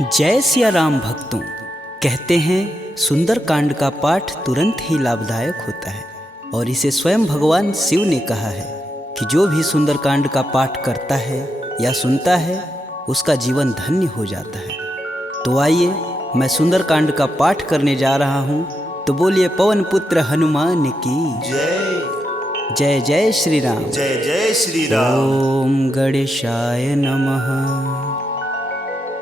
जय सिया राम भक्तों। कहते हैं सुंदरकांड का पाठ तुरंत ही लाभदायक होता है और इसे स्वयं भगवान शिव ने कहा है कि जो भी सुंदरकांड का पाठ करता है या सुनता है उसका जीवन धन्य हो जाता है। तो आइए मैं सुंदरकांड का पाठ करने जा रहा हूँ, तो बोलिए पवन पुत्र हनुमान की जय जय। जय श्री राम। जय जय श्री राम। ओम गणेशाय नमः।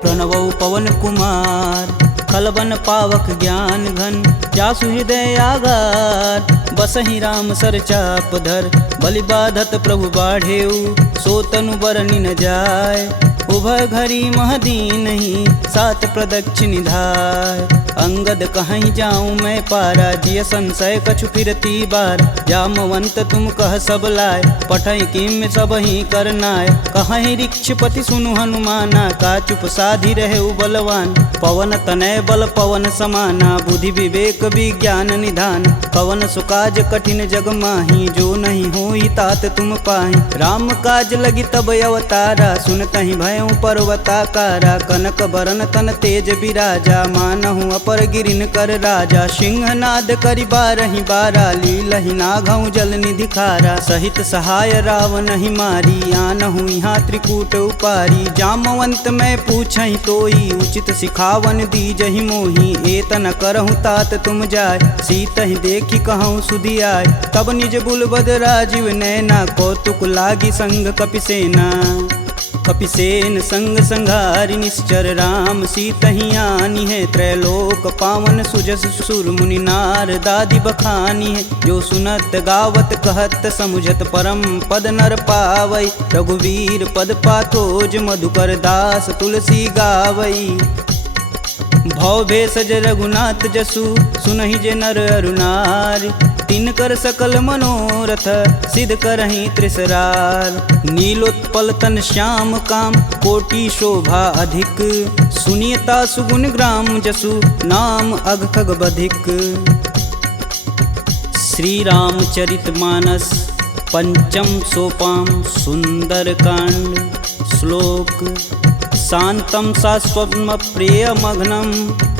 प्रणवौ पवन कुमार खलबन पावक ज्ञान घन, जासु हृदय आगार बसहि राम सर चाप धर। बलि बाधत प्रभु बाढ़ेऊ, सो तनु बरनि न जाय। उभय घरी महदीन ही, सात प्रदक्षिण धाय। अंगद कहीं जाऊं मैं पारा, जिय संशय कछु फिरती बार। जामवंत तुम कह सब लाय, पठई किम सब ही करनाय। कहीं ऋक्षपति सुनु हनुमाना, का चुप साधि रहे बलवान। पवन तनय बल पवन समाना, बुद्धि विवेक विज्ञान निधान। पवन सुकाज कठिन जग माही, जो नहीं होई तात तुम पाही। राम काज लगी तब अवतारा, सुनतहि भयउ पर्वताकारा। कनक बरन तन तेज बिराजा, मानहु अपर गिरिन कर राजा। सिंहनाद करि बारहि बारा, लीलहि नाघउ जल निधि खारा। सहित सहाय रावण ही मारी, आनहु यहाँ त्रिकूट उपारी। जामवंत मैं पूछहि तोई, उचित सिखावन दीजहि मोही। एतन करहु तात तुम जाय, सीतहि देखि कहूँ सुधियाय। तब निज बुलबद राजीव नैना, कौतुक लागी संग कपिसेना। कपिसेन संग संघारि निश्चर, राम सीतहि आनी है। त्रैलोक पावन सुजस सुर मुनि नार, दादि बखानी है। जो सुनत गावत कहत समुझत, परम पद नर पावई। रघुवीर पद पाथोज, मधुकर दास तुलसी गावई। भव भेषज रघुनाथ जसु, सुनहि जे नर अरु नारी। तिनकर सकल मनोरथ, सिद्ध करहि त्रिसरार। नीलोत्पल तन श्याम काम, कोटि शोभा अधिक। सुनियता सुगुण ग्राम जसु, नाम अघ खग बधिक। श्री रामचरित मानस पंचम सोपान सुंदरकांड। श्लोक शांतं शाश्वतं प्रियमघ्नं,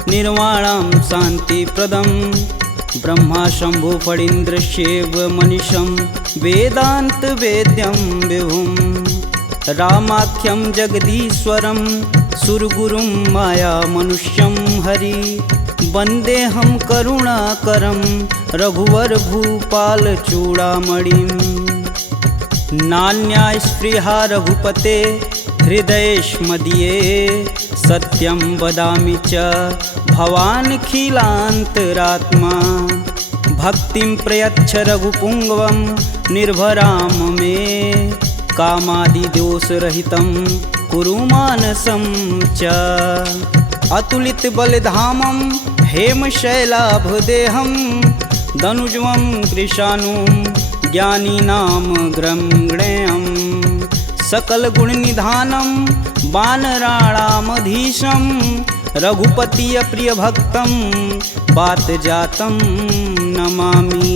निर्वाणं शांतिप्रदं। ब्रह्मा शंभु फणीन्द्रशैव मनीषं, वेदांत वेद्यं विभुं। रामाख्यं जगदीश्वरं, सुरगुरुं माया मनुष्यं हरि। वन्देऽहं करुणाकरं, रघुवर भूपाल चूड़ामणिं। नान्या स्पृहा रघुपते, हृदयेष्मदीये। सत्यं वदामि च भवानखिलान्तरात्मा। भक्तिं प्रयच्छ रघुपुङ्गवं, निर्भरां मे। कामादिदोषरहितं कुरु मानसं च। अतुलित बलधामं हेमशैलाभदेहं, दनुजं कृशानुं ज्ञानिनां ग्रम्गणेयम्। सकल गुण निधानं वानराणामधीशं, रघुपति प्रिय भक्तं बात जातं नमामि।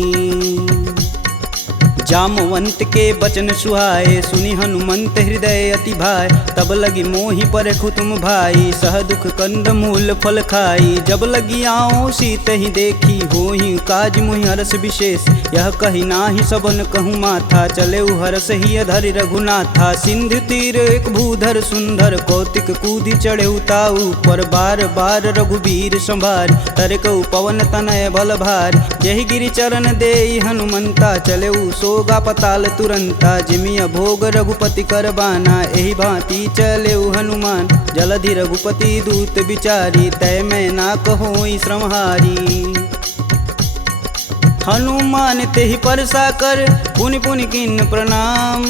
जामवंत के बचन सुहाए, सुनि हनुमंत हृदय अति भाय। तब लगी मोहि परखु तुम भाई, सह दुख कंद मूल फल खाई। जब लगी आओ सीत ही देखी, होहि काज मुहि हरस विशेष। यह कही नाही सबन कहूँ माथा, चले हरस ही अधरि रघुनाथा। सिंधु तीर एक भूधर सुंदर, कौतिक कूदि चढ़े ताऊ पर। बार बार रघुवीर संभार, तरकऊ पवन तनय बल भार। यही गिरि चरण देई हनुमंता, चले सोगा पताल तुरंता। जिमिय भोग रघुपति कर बाना, एहि भांति चले हनुमान। जलधि रघुपति दूत विचारी, तय मैं ना कहोई श्रमहारी। हनुमान तेहि परसा कर, पुनि पुनि किन्न प्रणाम।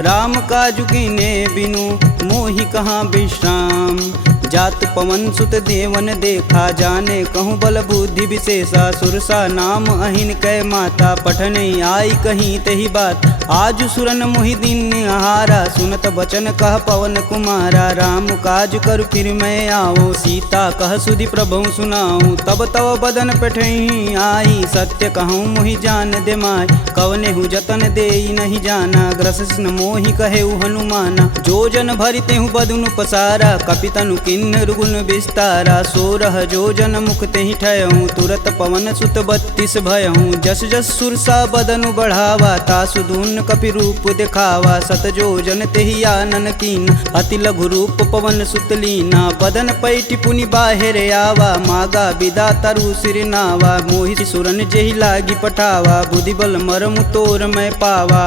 राम काजु कीन्हे बिनु, मोहि कहाँ विश्राम। जात पवन सुत देवन देखा, जाने कहूँ बल बुद्धि विशेषा। सुरसा नाम अहिन कै माता, पठन आई कहीं तही बात। आज सुरन मोहि दिन आहारा, सुनत बचन कह पवन कुमारा। राम काज कर फिर मैं आओ, सीता कह सुधि प्रभु सुनाऊं। तब तव बदन पठही आई, सत्य कहूँ मोहि जान दे माय। कवने हु जतन देई नहीं जाना, ग्रसिन मोहि कहेउ हनुमाना। जो जन भरिते हूँ बदनु पसारा, कपितनु किन्नर गुण विस्तारा। 16 जो जन मुख तेहि ठयहूँ, तुरत पवन सुत 32 भयहूँ। जस जस सुरसा बदनु बढ़ावा, तासु दून कपि रूप दिखावा। 7 जो जन तेहि आनन कीन, अति लघु रूप पवन सुत लीना। बदन पैठि पुनि बाहिर आवा, मागा बिदा तरु सिर नावा। मोहि सुरन जेहि लागी पठावा, बुद्धि बल मरमु तोर मैं पावा।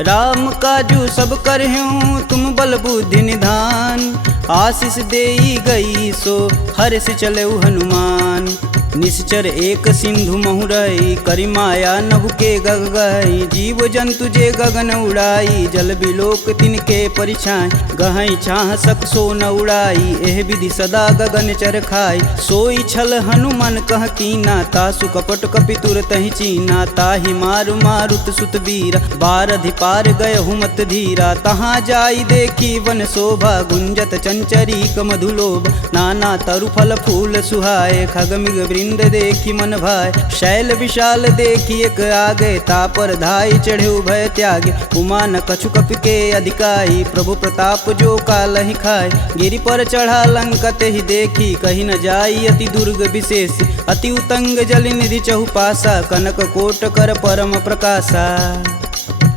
राम काजू सब करहूँ तुम बल बुद्धि निधान, आशीष देई गई सो हर्ष चले हनुमान। निश्चर एक सिंधु महुरई, करि माया नभ के गग गई। जीव जंतु जे गगन उड़ाई, जल बिलोक तिनके परिछाई। गहई छाह सक सो न उड़ाई, एह विधि सदा गगन चर खाई। सोई छल हनुमान कह कीना, तासु कपट कपि तुरत ही चीना। ताहि मारु मारुत सुत वीर, बारधि पार गय हुमत धीरा। तहाँ जाई देखी वन शोभा, गुंजत चंचरीक मधुलोभ। नाना तरु फल फूल सुहाए, खगमिग वृंद देखी मन भाय। शैल विशाल देखी एक आगे, तापर धाई चढ़े भय त्यागे। उमा न कछु कपि के अधिकाई, प्रभु प्रताप जो कालहि खाय। गिरि पर चढ़ा लंका तेहि देखी, कही न जाई अति दुर्ग विशेष। अति उतंग जल निधि चहुपासा, कनक कोट कर परम प्रकाशा।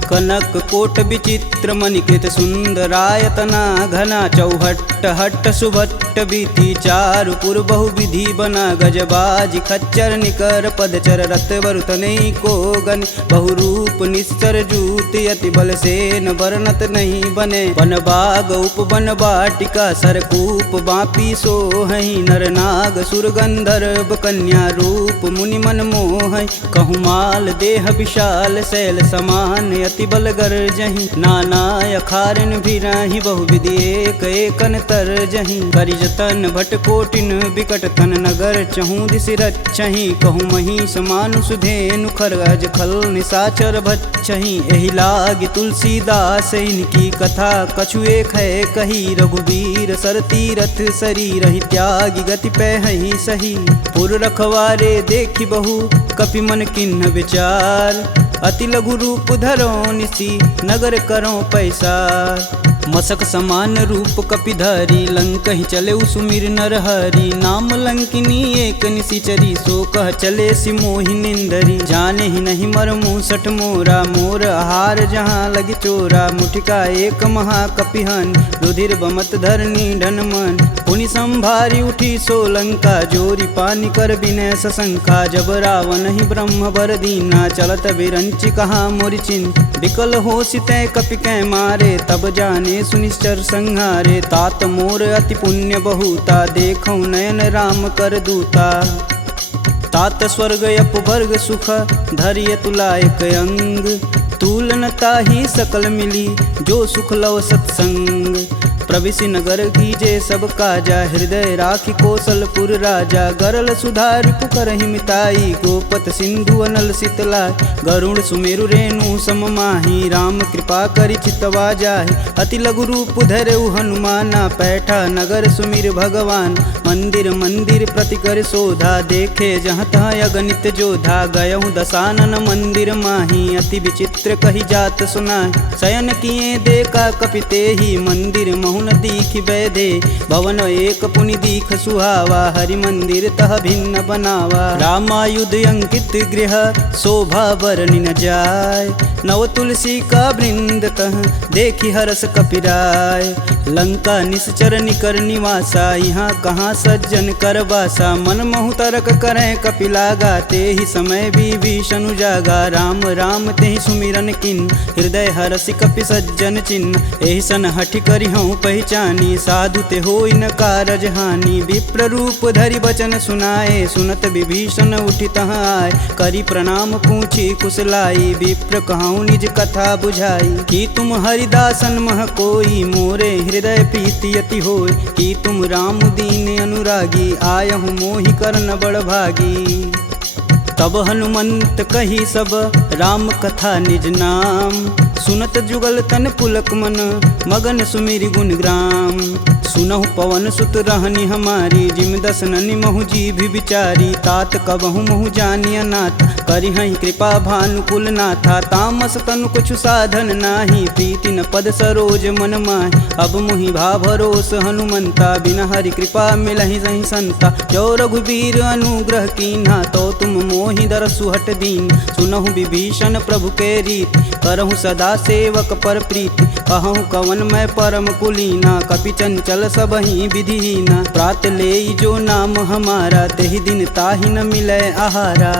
कनक कोट विचित्र मणिकृत सुंदरायतना घना। चौहट्ट हट्ट सुभट्ट बीती, चारु पुर बहु विधि बना। गजबाज खच्चर निकर पदचर, रत वरुतनई को गन। बहुरूप निश्चर जूति, अति बल सेन वर्णत नहीं बने। वन बाग उपवन बाटिका, सरकूप बापी सोहई। नर नाग सुर गंधर्व कन्या, रूप मुनि मन मोहई। कहु माल देह विशाल, शैल समान अति बल गरजहि। नाना अखारन भिराहि, बहुविधि एक एकन तरजहि। करि जतन भट कोटिन बिकट तन, नगर चहु दिस रचहि। कहु महिष मानुष धेनु, खरगज खल निशाचर भक्षहि। एहि लागी तुलसीदास इनकी कथा, कछु एक है कही। रघुवीर सर तीरथ शरीर, ही त्यागी गति पैहि सही। पुर रखवारे देखी बहु, कपि मन किन्ह विचार। अति लघु रूप धरो निसी, नगर करो पैसार। मसक समान रूप कपिधरी, लंक ही चले सुमिर नर हरि। नाम लंकिनी एक निशिचरी, सो कह चले सि मोहि निंदरी। जाने ही नहीं मर मूसठ मोरा, मोर आहार जहाँ लगी चोरा। मुठिका एक महा कपिहन, रुधिर बमत धरनी ढन मन। पुनि संभारी उठी सो लंका, जोरी पानी कर बिनय सशंका। जब रावण ही ब्रह्म बर दीना, चलत बिरंचि कहा मोरि चिन्ह। विकल हो सितै कपि कै मारे, तब जाने सुनिश्चर संहारे। तात मोर अति पुण्य बहुता, देखौ नयन राम कर दूता। तात स्वर्ग अपवर्ग सुख, धरिय तुलायक अंग। तुलन ताहि सकल मिली, जो सुख लव सत्संग। प्रविशि नगर कीजे सब काजा, हृदय राखि कौशलपुर राजा। गरल सुधार पुकरहि मिताई, गोपत सिंधु अनल शीतलाय। गरुड़ सुमेरु रेणु सम माही, राम कृपा करि चितवा जाहि। अति लघु रूप धरऊ हनुमाना, पैठा नगर सुमिर भगवान। मंदिर मंदिर प्रति कर शोधा, देखे जहाँ तहाँ अगणित जोधा। गयहु दशानन मंदिर माही, अति विचित्र कही जात सुनाय। शयन किए देखा कपि तेहि, मंदिर महुन दीख बैधे। भवन एक पुनि दीख सुहावा, हरि मंदिर तह भिन्न बनावा। रामायुध अंकित गृह, शोभा बरनि न जाय। नव तुलसी का वृंद तह, देखी हरस कपिराय। लंका निश्चर निकर निवासा, यहाँ कहाँ सज्जन कर बासा। मन महु तरक करें कपिलागा, तेहि समय विभीषण जागा। राम राम तेहि सुमिरन किन, हृदय हरसि कपि सज्जन चिन्ह। एहि सन हठि करि हूँ पहचानी, साधु ते होई न कारज हानि। विप्र रूप धरि बचन सुनाए, सुनत विभीषण उठि तहाँ आए। करि प्रणाम पूछी कुशलाई, विप्र कहूँ निज कथा बुझाई। कि तुम हरिदासन मह कोई, मोरे हृदय प्रीति अति होय। कि तुम राम दीन अनुरागी, आयहु मोहि करन बड़ भागी। तब हनुमंत कही सब राम कथा निज नाम। सुनत जुगल तन पुलक मन मगन सुमिरि गुण ग्राम। सुनहु पवन सुत रहनी हमारी जिम दसननि महु जी भी विचारी। तात कबहु महु जानिय नाथ करिहहि कृपा भानुकुल नाथा। तामस तनु कुछु साधन नाही प्रीति न पद सरोज मन माहि। अब मुहि भा भरोस हनुमंता बिन हरि कृपा मिलहि सहि संता। जो रघुबीर अनुग्रह कीन्हा तो तुम मोहि दरसु हट दीन। सुनहु विभीषण प्रभु के रीति करहु सदा सेवक पर प्रीति। कहूँ कवन मैं परम कुलीना कपि चंचल सबहि विधिहीना। प्रात लेई जो नाम हमारा तेहि दिन ताहि न मिलै आहारा।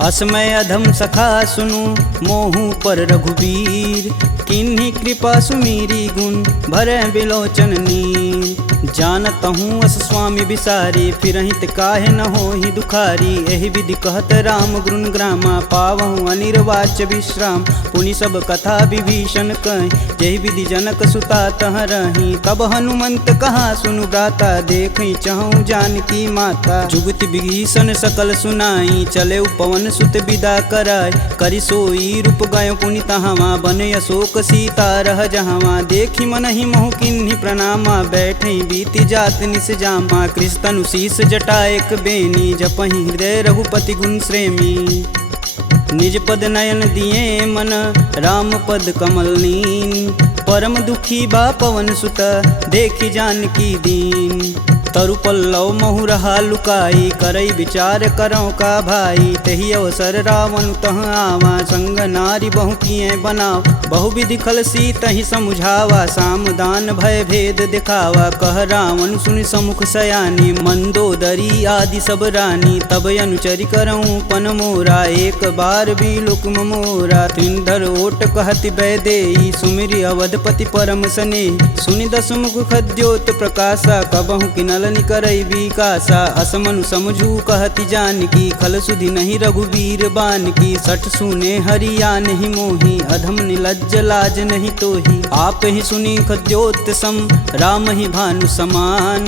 असमय अधम सखा सुनु मोहु पर रघुबीर। किन्हीं कृपा सुमीरी गुण भरै बिलोचन नीर। जानत हूँ अस स्वामी बिसारी फिरहित काहे न होहि दुखारी। एहि विधि कहत राम गुण ग्रामा पावहु अनिर्वाच्य विश्राम। पुनि सब कथा विभीषण कहि जेहि विधि जनक सुता तह रही। तब हनुमंत कहा सुनु भ्राता देखहि चहु जानकी माता। जुगति विभीषण सकल सुनाई चले पवन सुत विदा कराय। करि सोई रूप गयो पुनि तहावा बन अशोक सीता रह जहावा। देखि मनहि मोहु किन्हीं प्रणामा बैठे बीति जात निस जामा। कृष्ण शीस जटा एक बेनी जपहि हृदय रघुपति गुण श्रेमी। निज पद नयन दिए मन राम पद कमल नीन। परम दुखी बा पवन सुत देखि जानकी दीन। तरु पल्लव महु रहा लुकाई करई विचार करौ का भाई। तही अवसर रावण तह आवा संग नारी बहु किए बनाव। बहु विधि खल सी तही समुझावा साम दान भय भेद दिखावा। कह रावण सुनि समुख सयानी मंदोदरी आदि सब रानी। तब अनुचरि करऊँ पन मोरा एक बार भी लुक मोरा। त्रिंधर ओट कहति बैदेई सुमिरि अवधपति परम स्नेही। सुनि दसमुख खद्योत प्रकाशा कबहु किनल करई विकासा। असमनु समझू कहति जानकी खल सुधि नहीं रघुबीर बान की। सठ सुने हरिया नहीं मोही अधम निलज्ज लाज नहीं तोही। आप ही सुनी खद्योत सम राम ही भानु समान।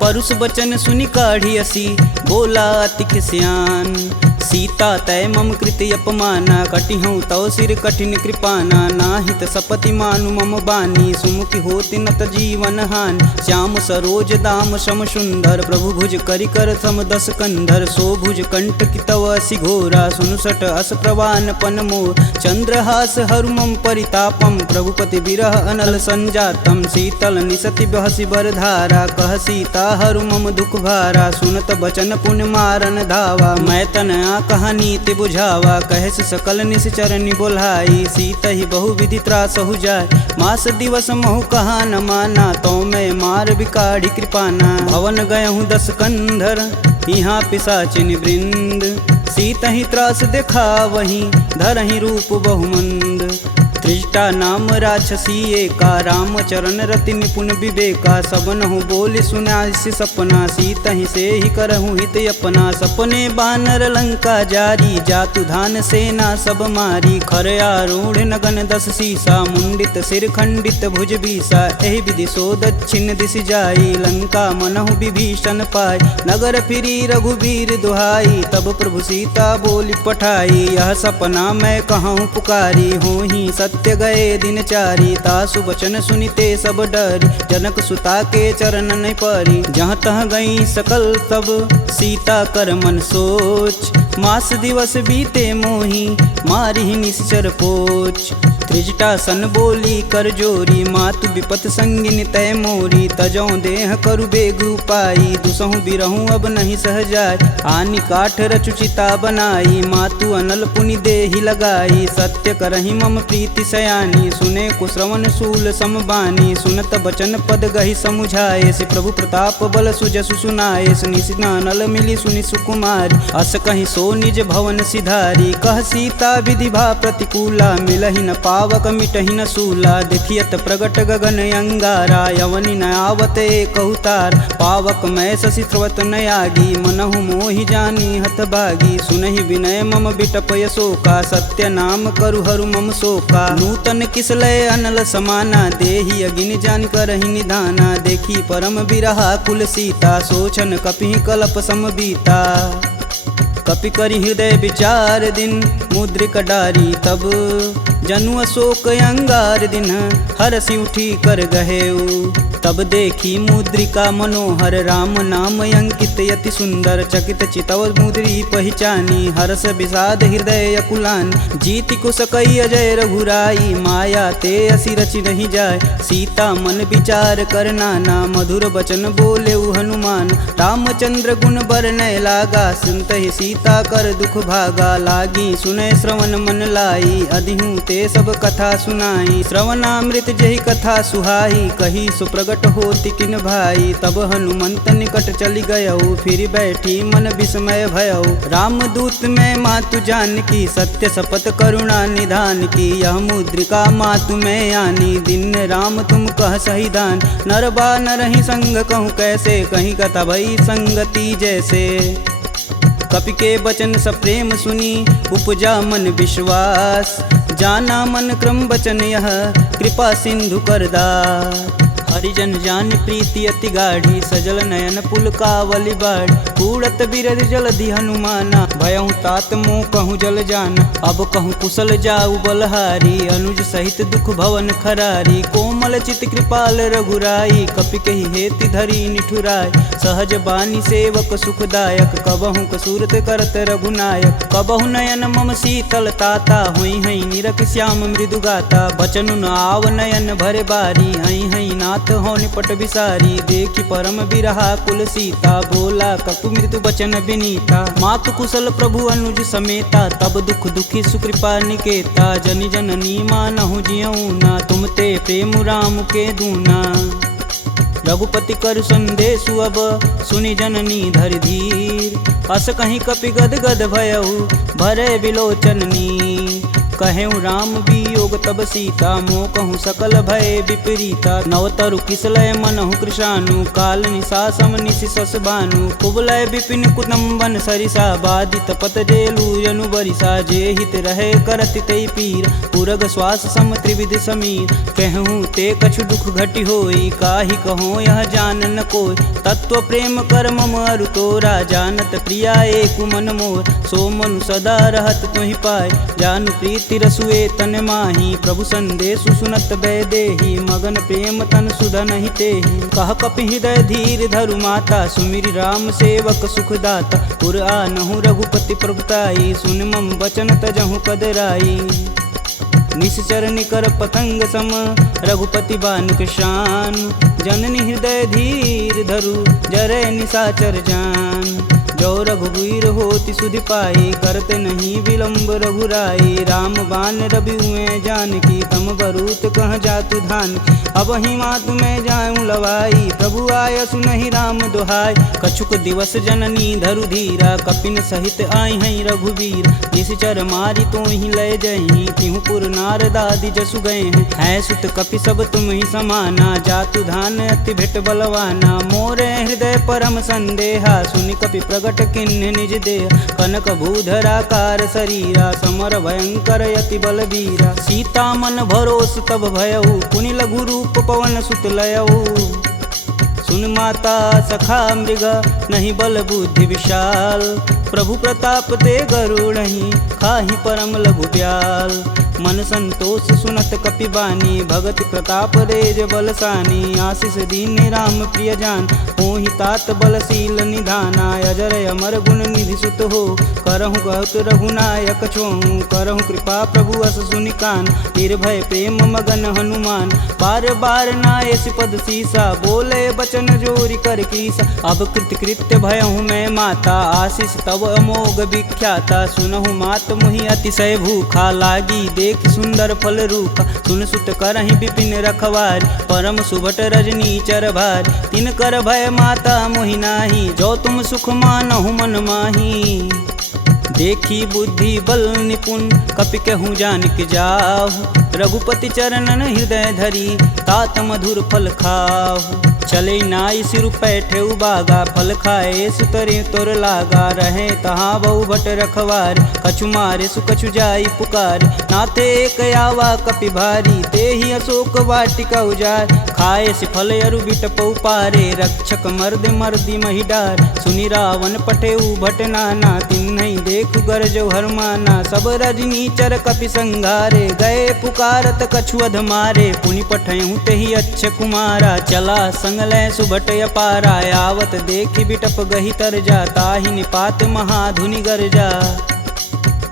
परुष बचन सुनि काढ़ी असी बोला अति खिसियान। सीता तय मम कृति अपमाना कटिहूँ तव सिर कठिन कृपाना। नाहित सपति मानु मम बानी सुमुखि होति नत जीवन हानि। श्याम सरोज दाम सम सुंदर प्रभु भुज करि कर सम दस कंधर। सो भुज कंठ की तव असि घोरा सुनुसट अस प्रवान पन मोर। चंद्रहास हरु मम परितापम प्रभुपति बिरह अनल संजातम। शीतल निसति बहसि बर धारा कह सीता हरु मम दुख भारा। सुनत बचन पुन मारन धावा मैं तन कहानी ते बुझावा। कहस सकल निश्चरनि बोलाई सीत ही बहु विधि त्रास हो जाय। मास दिवस महु कहा न माना तो मैं मार बिकाढ़ी कृपाना। भवन गयहूँ दस कंधर यहाँ पिशाचिन वृंद। सीत ही त्रास देखा वहीं धरहि रूप बहुमंद। त्रिजटा नाम राक्षसी एका राम चरण रति निपुण विवेका। सबनहु बोल सुनासि सपना सीत ही से ही करहु हित अपना। सपने बानर लंका जारी जातु धान सेना सब मारी। खर आरूढ़ नगन दस सीसा मुंडित सिर खंडित भुज बीसा। एहि विधि सो दक्षिण दिश जाई लंका मनहु विभीषण पाय। नगर फिरी रघुबीर दुहाई तब प्रभु सीता बोली पठाई। यह सपना मैं कहूँ पुकारी हूँ ही सत्य गए दिन चारी। तासु बचन सुनिते सब डरी जनक सुता के चरण नहीं परी। जहाँ तह गई सकल तब सीता कर मन सोच। मास दिवस बीते मोही मारी निश्चर पोच। त्रिजटा सन बोली कर जोरी मातु विपत संगिन तय मोरी। तजौ देह करु बेग उपाई दुसहु बिरहूँ अब नहीं सह जाय। आनि काठ रचुचिता बनाई मातु अनल पुनि देहि लगाई। सत्य करहि मम प्रीति सयानी सुने कुश्रवण शूल समबानी। सुनत बचन पद गहि समुझाए से प्रभु प्रताप बल सुजसु सुनाए। निशिना नल मिली सुनि सुकुमारी अस कहीं सो निज भवन सिधारी। कह सीता विधि भा प्रतिकूला मिलहि न पावक मिटहि न सूला। देखियत प्रगट गगन अंगारा यवनि न आवत एक अवतार। पावक मैं शशि स्रवत न आगी मनहु मोहि जानी हत भागी। सुनहि विनय मम बिटपय शोका सत्य नाम करु हरु मम शोका। नूतन किसलय अनल समाना देहि अगिन जान करहि निधाना। देखी परम बिरहा कुल सीता सोचन कपिहि कलप सम बीता। कपि करि हृदय विचार दिन मुद्रिक डारी तब जनु अशोक अंगार दिन हरसि उठी कर गहेऊ। तब देखी मुद्रिका मनोहर राम नाम अंकित यति सुंदर चकित चितव मुद्री पहचानी हर्ष विषाद हृदय अकुलान जीति को सकई अजय रघुराई माया ते असि रचि नहीं जाय सीता मन विचार कर नाना मधुर बचन बोले हनुमान रामचंद्र गुण बरनय लागा सुनत ही सीता कर दुख भागा लागी सुनय श्रवण मन लाई अधिहूँ ते सब कथा सुनाई श्रवणामृत जही कथा सुहाई कही सुप्रगट होति किन भाई। तब हनुमंत निकट चली गयऊ फिर बैठी मन विस्मय भयऊ रामदूत में मातु जानकी सत्य शपथ करुणा निधान की यह मुद्रिका मातु में आनी दिन राम तुम कह सही दान नर बा नरहि संग कहूँ कैसे कहीं कथा भई संगति जैसे। कपि के बचन सप्रेम सुनी उपजा मन विश्वास जाना मन क्रम बचन यह कृपा सिंधु करदा हरिजन जान प्रीति अति गाढ़ी सजल नयन पुलकावली बाढ़ उड़त बिरद जलधि हनुमाना भयहु तात मोह कहूँ जल जान अब कहूँ कुशल जाऊ बलहारी अनुज सहित दुख भवन खरारी कोमल चित कृपाल रघुराई कपि कही हेति धरी निठुराय सहज बानी सेवक सुखदायक कबहु कसूरत करत रघुनायक कबहु नयन मम शीतल ताता हुई हई निरख श्याम मृदु गाता बचनु न आव नयन भरे बारी हई हई नाथ हो निपट विसारी देखी परम बिरहा कुल सीता बोला कपि मृदु बचन विनीता मातु कुशल प्रभु अनुज समेता तब दुख दुखी सुकृपा निकेता जनि जननी मानहु जियऊ ना तुम ते प्रेम राम के दूना। रघुपति कर संदेशु अब सुनि जननी धरि धीर अस कहीं कपि गद गद भयऊ भरे बिलोचननी कहेऊ राम वियोग तब सीता मोह कहूँ सकल भय विपरीता नवतरु किसलय मनहु कृशानु काल निशा सम निशि सस भानु कुबलय विपिन कुटुम्बन सरिसा बाधित पत जेलु जनु बरिसा जे हित रहे करति तै पीर पुरग श्वास सम त्रिविध समीर कहूँ ते कछु दुख घटि होई काहि कहो यह जान न कोय तत्व प्रेम कर मम अरु तोरा जानत प्रिया एक मन मोर सो मनु सदा रहत तुहि पाय जानु प्रीति रसुए तन माही प्रभु संदेशु सुनत बैदेही मगन प्रेम तन सुधन ही तेहि कह कपि हृदय धीर धरु माता सुमिरि राम सेवक सुखदाता पुर आनहु रघुपति प्रभुताई सुन मम बचन तजहु कदराई निश्चर निकर पतंग सम रघुपति बानिक शान जननी हृदय धीर धरु जरे निशाचर जान जो रघुवीर होति सुधि पाई करते नहीं विलम्ब रघुराई राम बान रवि हुए जानकी तम बरूत कह जातु धान अब ही मातु में जाऊं लवाई प्रभु आय सुनहि राम दुहाई कछुक दिवस जननी धरु धीरा कपिन सहित आई हैं रघुवीर निश्चर मारी तो ही लय जही तिहु पुर नारदादि जसु गए हैं सुत कपि सब तुम ही समाना जातु धान अति भेट बलवाना मोरे हृदय परम संदेहा सुनि कपि प्रगट किन्ह निज देह कनक भूधराकार शरीरा समर भयंकर यति बलबीरा सीता मन भरोस तब भयऊ पुनि लघु रूप पवन सुत लयऊ सुन माता सखा मृग नहीं बल बुद्धि विशाल प्रभु प्रताप ते गरुड़हि खाहि परम लघु ब्याल मन संतोष सुनत कपि बानी भगति प्रताप रेज बलसानी आशीष दीन राम प्रिय जान होहि तात बलशील निधाना अजर अमर गुण निधि सुत हो करहु कहत रघुनायक छोहु करहु कृपा प्रभु अस सुनिकान निर्भय प्रेम मगन हनुमान बार बार नायस पद सीसा बोले बचन जोरी कर कीसा अब कृत्य भयहु मैं माता आशीष तब अमोघ विख्याता सुनहु मात मुहि अतिशय भूखा लागी देख सुंदर फल रूप सुन सुत करहि विपिन रखवार परम सुभट रजनी चर भार तिन कर भय माता मोहि नाही जो तुम सुख मानहु मन माही देखी बुद्धि बल निपुण कपि कहूँ जानिक जाहु रघुपति चरणन हृदय धरी तात मधुर फल खाहु चले नाई सिर पैठे बागा फल खाए सुतरे तोर लागा रहे तहाँ बहु भट रखवार कछु मारे सुकछु जाई पुकार नाथे एक आवा कपि भारी ते ही अशोक वाटिका उजार खाए सिफल अरु बिटपौ पारे, रक्षक मर्द मर्दी महिडार। सुनि रावण पटेऊ भट नाना, तिन्हई देखु गरजौ हरमाना। सब रजनीचर कपि संघारे, गए पुकारत कछु अध मारे। पुनि पठयहु तेहि अच्छ कुमारा, चला संग लै सुभट अपारा। आवत देखि बिटप गहि तरजा, ताहि निपात महाधुनि गरजा।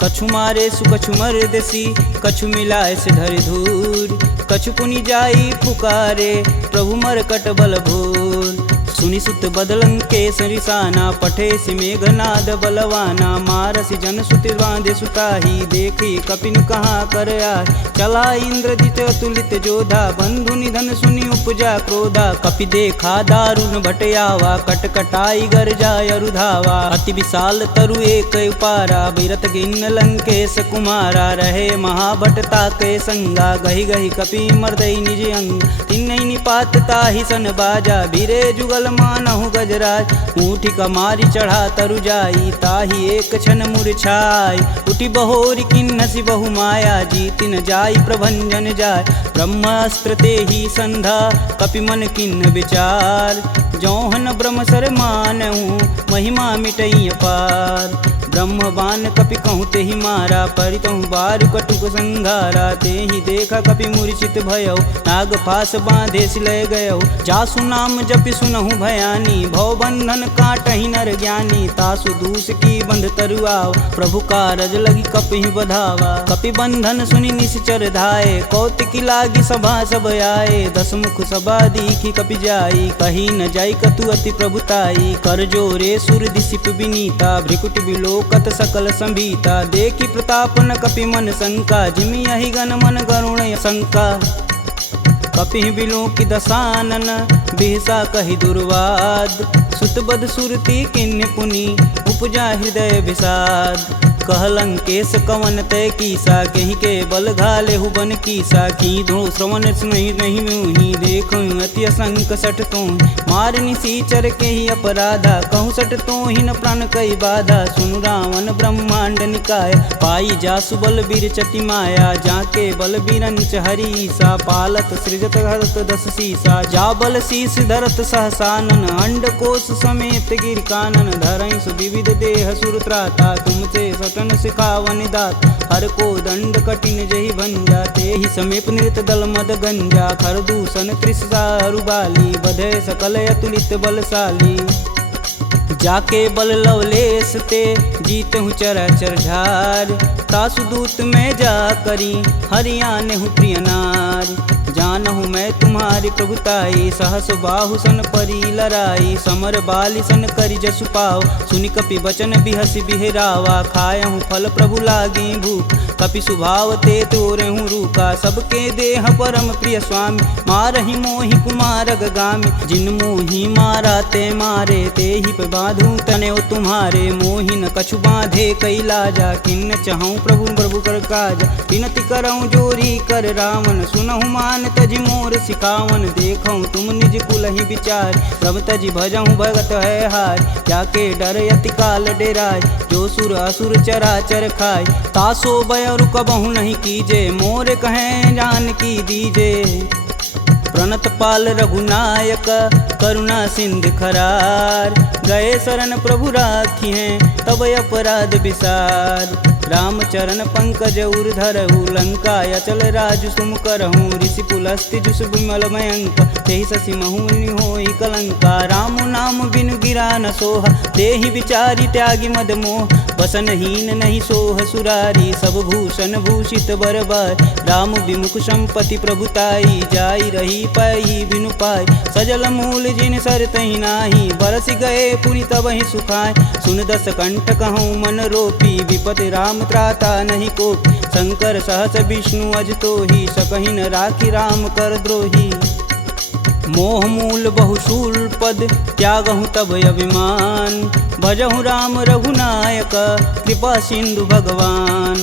कछु मारे सु कछु मर्दसी, कछु मिलाए से धरि धूर। कछु पुनि जाई पुकारे, प्रभु मरकट बल भूर। सुनि सुत बदलंकेश रिसाना, पठे सि मेघनाद बलवाना। मारसि जन सुति बांधे सुताही, देखी कपिन कहाँ कर आए। चला इंद्रजित अतुलित जोधा, बंधु निधन सुनि उपजा क्रोधा। कपि देखा दारुण भटयावा, कटकटाई गरजा अरुधावा। अति विशाल तरु एक उपारा, बिरत गिन्न लंकेश कुमारा। रहे महाभटता के संगा, गहि गहि कपि मर्दई निज अंग। तिन्हई निपात ताहि सन बाजा, भीरे जुगल मानहु गजराज। ऊँठी कमारी चढ़ा तरु जाई, ताहि एक क्षण मूर्छाई। उठि बहोरी किन्नसी बहु माया, जीति न जाई प्रभंजन जाय। ब्रह्मास्त्र तेहि संधा, कपि मन किन्न विचार। जौहन ब्रह्म सर मानहु, महिमा मिटई अपार। ब्रह्म बान कपि कहूँ तेहि मारा, परितहु बारु कटुक संघारा। तेहि देखा कपि मूर्छित भयउ, नाग पास बांधे सिलय गयउ। जासु नाम जपि सुनहु भयानी, भव बंधन काटहि नर ज्ञानी। तासु दूस की बंध तरुआव, प्रभु कारज लगी कपि बधावा। कपि बंधन सुनि निश्चर धाये, कौतिकी लागी सभा सब आए। दस मुख सभा दीखी कपि जाई, कही न जाई कतु अति प्रभुताई। कर जोरे सुर दिसिप विनीता, भ्रिकुट बिलोकत सकल संभीता। देखी प्रताप न कपि मन शंका, जिमि यही गण मन गरुण शंका। कपि बिलों की दसानन, बिहसा कहि दुर्वाद। सुतबद सुरती किन्य पुनि, उपजा हृदय विषाद। कहलंकेश कवन तय कीसा, कहीं के बल घाले हुबन कीसा। की धो श्रवण नहीं नहीं मुहि, देखो अति असंक सठ तो। मार निसीचर के ही अपराधा, कहूँ सठ तो ही न प्राण कई बाधा। सुनु रावण ब्रह्मांड निकाय, पाई जासु बल बीर चति माया। जाके बल बीरंच हरीसा, पालत सृजत हरत दस सीसा। जा बल शीस धरत सहसानन, अंड कोश समेत गिर कानन। धरई सुविविध देह सुर त्राता, तुमसे सटन सिखावन दात। हर को दंड कठिन जहि भंजा, तेहि समीप नृत दल मद गंजा। खरदूषण त्रिसारु बाली, बधे सकल अतुलित बलशाली। जाके बल लवलेश ते, जीतहु चराचर झार। तासु दूत में जा करी, हरियाने हूँ प्रिय नार। जानहु मैं तुम्हारी प्रभुताई, सहस बाहु सन परी लराई। समर बाली सन करि जसु पाव, सुनि कपि बचन बिहसि बिहरावा। खायहु फल प्रभु लागी भूख, कपि सुभाव ते तोरहु रूखा। सबके देह परम प्रिय स्वामी, मारहि मोहि कुमार गामी। जिन मोहि मारा ते मारे, तेहि पे बांधु तने तुम्हारे। मोहि न कछु बांधे कैलाजा, किन्न चहु प्रभु प्रभु कर काज। विनति करऊँ जोरी कर रावण, सुनहु मान तजि मोर सिखावन। देखऊँ तुम निज कुलहि विचार, प्रभ तजि भजहु भगत है हार। जाके डर यति काल डेराय, जो सुर असुर चराचर खाय। तासो भय रुकबहु नहीं कीजे, मोर कहें जान की दीजे। प्रणत पाल रघुनायक, करुणा सिंध खरार। गए शरण प्रभु राखी हैं, तब अपराध विसार। रामचरण पंकज उर धरहु, लंका अचल राजु सुम करहूँ। ऋषि पुलस्ति जुस विमल मयंक, तेहि शशि महुनि होई कलंका। राम नाम बिनु गिरा न सोहा, देहि विचारी त्यागी मद मोह। वसनहीन नहीं सोह सुरारी, सब भूषण भूषित बरबार। राम विमुख संपत्ति प्रभुताई, जाई रही पाई बिनु पाई। सजल मूल जिन सर तहि नाही, बरस गए पुनि तबहि सुखाय। सुन दस कंठ कहूँ मन रोपी, विपति राम त्राता नहीं कोपी। शंकर सहस विष्णु अज तोहि, सकहि न राखी राम कर द्रोही। मोह मूल बहुशूल पद, त्यागहु तब अभिमान। भजहु राम रघुनायक, कृपा सिंधु भगवान।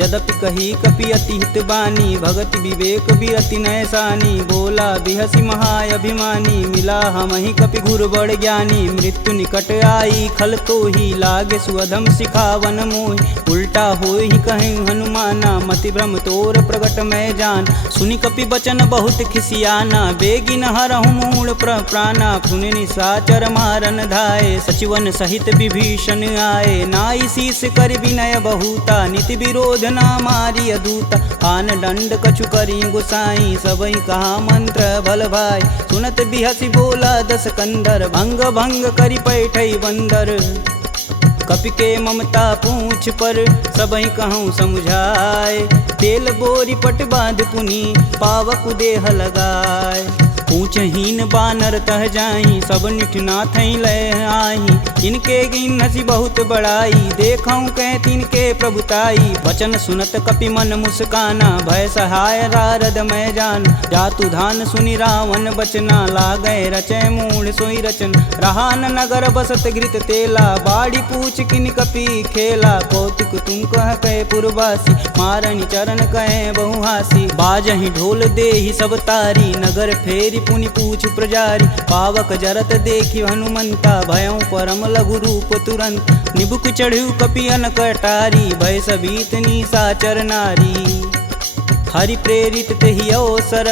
यद्यपि कही कपि अति हित बानी, भगति विवेक बिरति नैसानी। बोला बिहसी महाअभिमानी, मिला हमहि कपि गुर बड़ ज्ञानी। मृत्यु निकट आई खल तो ही, लागे सुअधम सिखावन मोहि। उल्टा होई कहीं हनुमाना, मति भ्रम तोर प्रगट मैं जान। सुनि कपि बचन बहुत खिसियाना, बेगिन हरहु मूल प्राणा। सुनि निशाचर मारन धाये, सचिवन सहित विभीषण आए। नाई शीस कर विनय बहुता, नीति विरोध ना मारी अदूता। आन दंड कछु करी गुसाई, सबई कहा मंत्र भल भाई। सुनत बिहसी बोला दस कंदर, भंग भंग करि पैठई बंदर। कपि के ममता पूछ पर, सबई कहूँ समझाए। तेल बोरी पट बांध पुनी, पावक देह लगाए। पूछहीन बानर तह जाही, सब निठना थई लय आही। इनके गिन हसी बहुत बड़ाई, देखऊँ कह तिनके प्रभुताई। वचन सुनत कपि मन मुस्काना, भय सहाय रारद मैं जान। जातु धान सुनि रावण बचना, लागय रचय मूढ़ सोई रचन। रहान नगर बसत घृत तेला, बाड़ी पूछ किन कपि खेला। कौतुक तुम कह कहे पुरवासी, मारणी चरण कहे बहुहासी। बाजहि ढोल देहि सब तारी, नगर फेरी पुनि पूछ प्रजारी। पावक जरत देखि हनुमंता, भयउ परम लघु रूप तुरंत। निबुक चढ़ू कपियन कटारी, भय सबीत निशाचर नारी। हरि प्रेरित तेहि अवसर,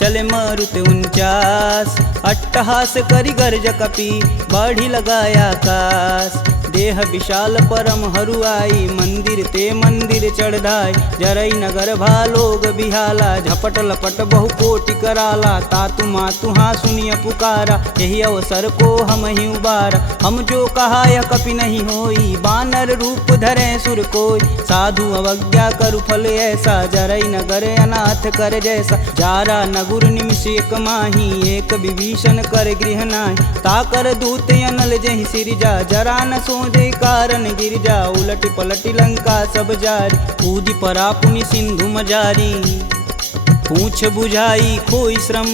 चले मारुत 49। अट्टहास करि गर्ज कपि, बाढ़ी लगाया आकाश। देह विशाल परम हरुआई, मंदिर ते मंदिर चढ़ाई। जरई नगर भालोग बिहाला, झपट लपट बहु कोटि कराला। तातु मातु हाँ सुनिय पुकारा, यही अवसर को हम ही उबारा। हम जो कहा यह कपि नहीं होई, बानर रूप धरे सुर कोई। साधु अवज्ञा करु फल ऐसा, जरई नगर अनाथ कर जैसा। जारा नगुर निमिष एक माही, एक विभीषण कर गृह नाहि। ताकर दूत अनल जहि सिरजा, जरा न सोजे कारण गिरजा। उलटि पलटि लंका सब जारी, कूदि परा पुनि सिंधु मजारी। पूछ बुझाई खोई श्रम,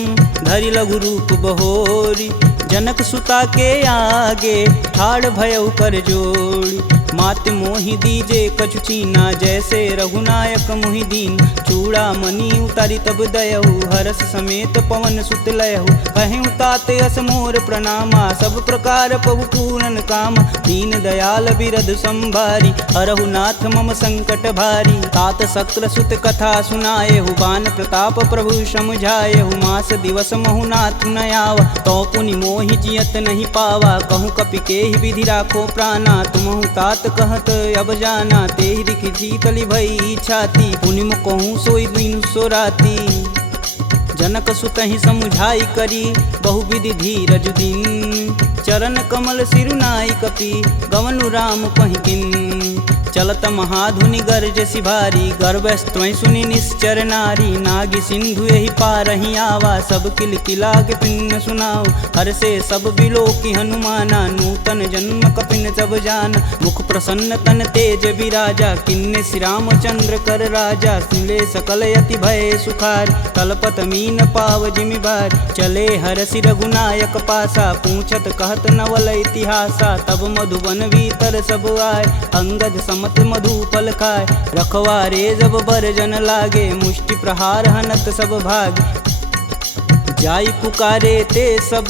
धरि लघु रूप बहोरी। जनक सुता के आगे, ठाड़ भयउ कर जोड़ी। मात मोहि दीजे कछु चीना, जैसे रघुनायक मोहि दीन। चूड़ा मणि उतारी तब दयहु, हरस समेत पवन सुत लयहु। कहें तात यस मोर प्रणामा, सब प्रकार प्रभु पूरन काम। दीन दयाल बिरध संभारी, हरहु नाथ मम संकट भारी। तात शक्र सुत कथा सुनाएहु, बान प्रताप प्रभु समझाएहु। मास दिवस महु नाथ न आवा, तो पुनि मोहि जियत नहीं पावा। कहूँ कपि के ही विधि राखो प्राणा, तुमहु तात कहत अब जाना। तेहि दिखि शीतली भई छाती, पुनि कहूँ सोई दिन सो राती। जनक सुतहि समुझाई करी, बहुविधि धीरज दिन। चरण कमल सिरुनाई कपि, गवनु राम पहिकिन। चलत महाधुनि गर्ज सिभारी, गर्भस्त्वं सुनि निश्चर नारी। नागी सिंधु यही पारहि आवा, सब किल किलाग पिन्न सुनाओ। हर से सब बिलोकि हनुमाना, नूतन जन्म कपिन सब जान। मुख प्रसन्न तन तेज विराजा, किन्ने श्री रामचंद्र कर राजा। सिले सकल यति भय सुखार, तलपत मीन पाव जिमि भार। चले हरसि रघुनायक पासा, पूछत कहत नवल इतिहासा। तब मधुबन भीतर सब आए, अंगद मत मधुपल खाए। रखवारे जब बरजन लागे, मुष्टि प्रहार हनत सब भाग। जाई पुकारे ते सब,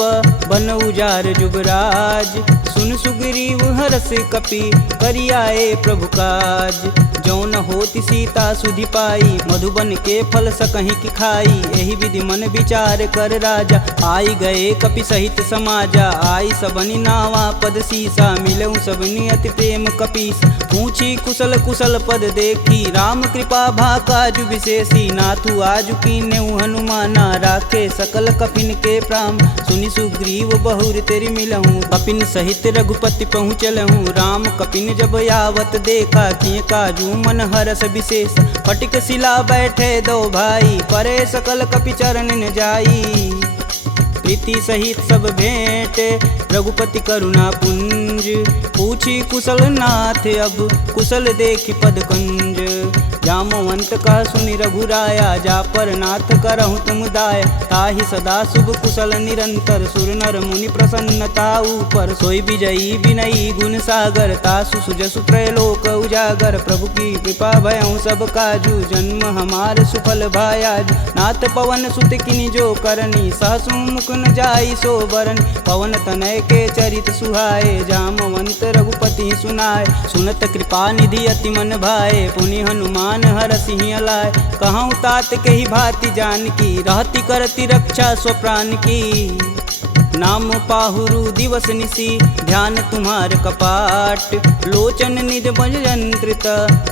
बन उजार जुबराज। सुन सुग्रीव हरस कपि, करियाए प्रभु काज। जौन होति सीता सुधि पाई, मधुबन के फल सकहि की खाई। एहि विधि मन विचार कर राजा, आई गए कपि सहित समाजा। आई सबनि नावा पद सीसा, मिलऊँ सबनि अति प्रेम कपीस। पूछी कुशल कुशल पद देखी, राम कृपा भाकाजु विशेषी। नाथु आजु कीन्यउ हनुमाना, राखे सकल कपिन के प्राम। सुनि सुग्रीव बहुर तेरि मिलहूँ, कपिन सहित रघुपति पहुँचलहूँ। राम कपिन जब यावत देखा, किए काजू मन हरस विशेष। फटिक शिला बैठे दो भाई, परे सकल कपि चरण न जाई। प्रीति सहित सब भेंट, रघुपति करुणा पुंज। पूछी कुशल नाथ अब, कुशल देखि पद कंज। जामवंत कह सुनि रघुराया, जा पर नाथ करहु तुम दाया। ताहि सदा शुभ कुशल निरंतर, सुर नर मुनि प्रसन्नता ऊपर। सोई विजयी विनयी गुण सागर, तासु सुजसु त्रैलोक उजागर। प्रभु की कृपा भयउ सब काजू, जन्म हमार सुफल भायाज। नाथ पवन सुत किनि जो करनी, सहसु मुख न जाई सो बरन। पवन तनय के चरित सुहाए, जामवंत रघुपति सुनाए। सुनत कृपा निधि अति मन भाए, पुनि हनुमान हर सिंह लाए। कहूँ तात के ही भांति जानकी, रहती करती रक्षा स्वप्राण की। नाम पाहुरु दिवस निसी, ध्यान तुम्हार कपाट। लोचन निज बज यंत्रित,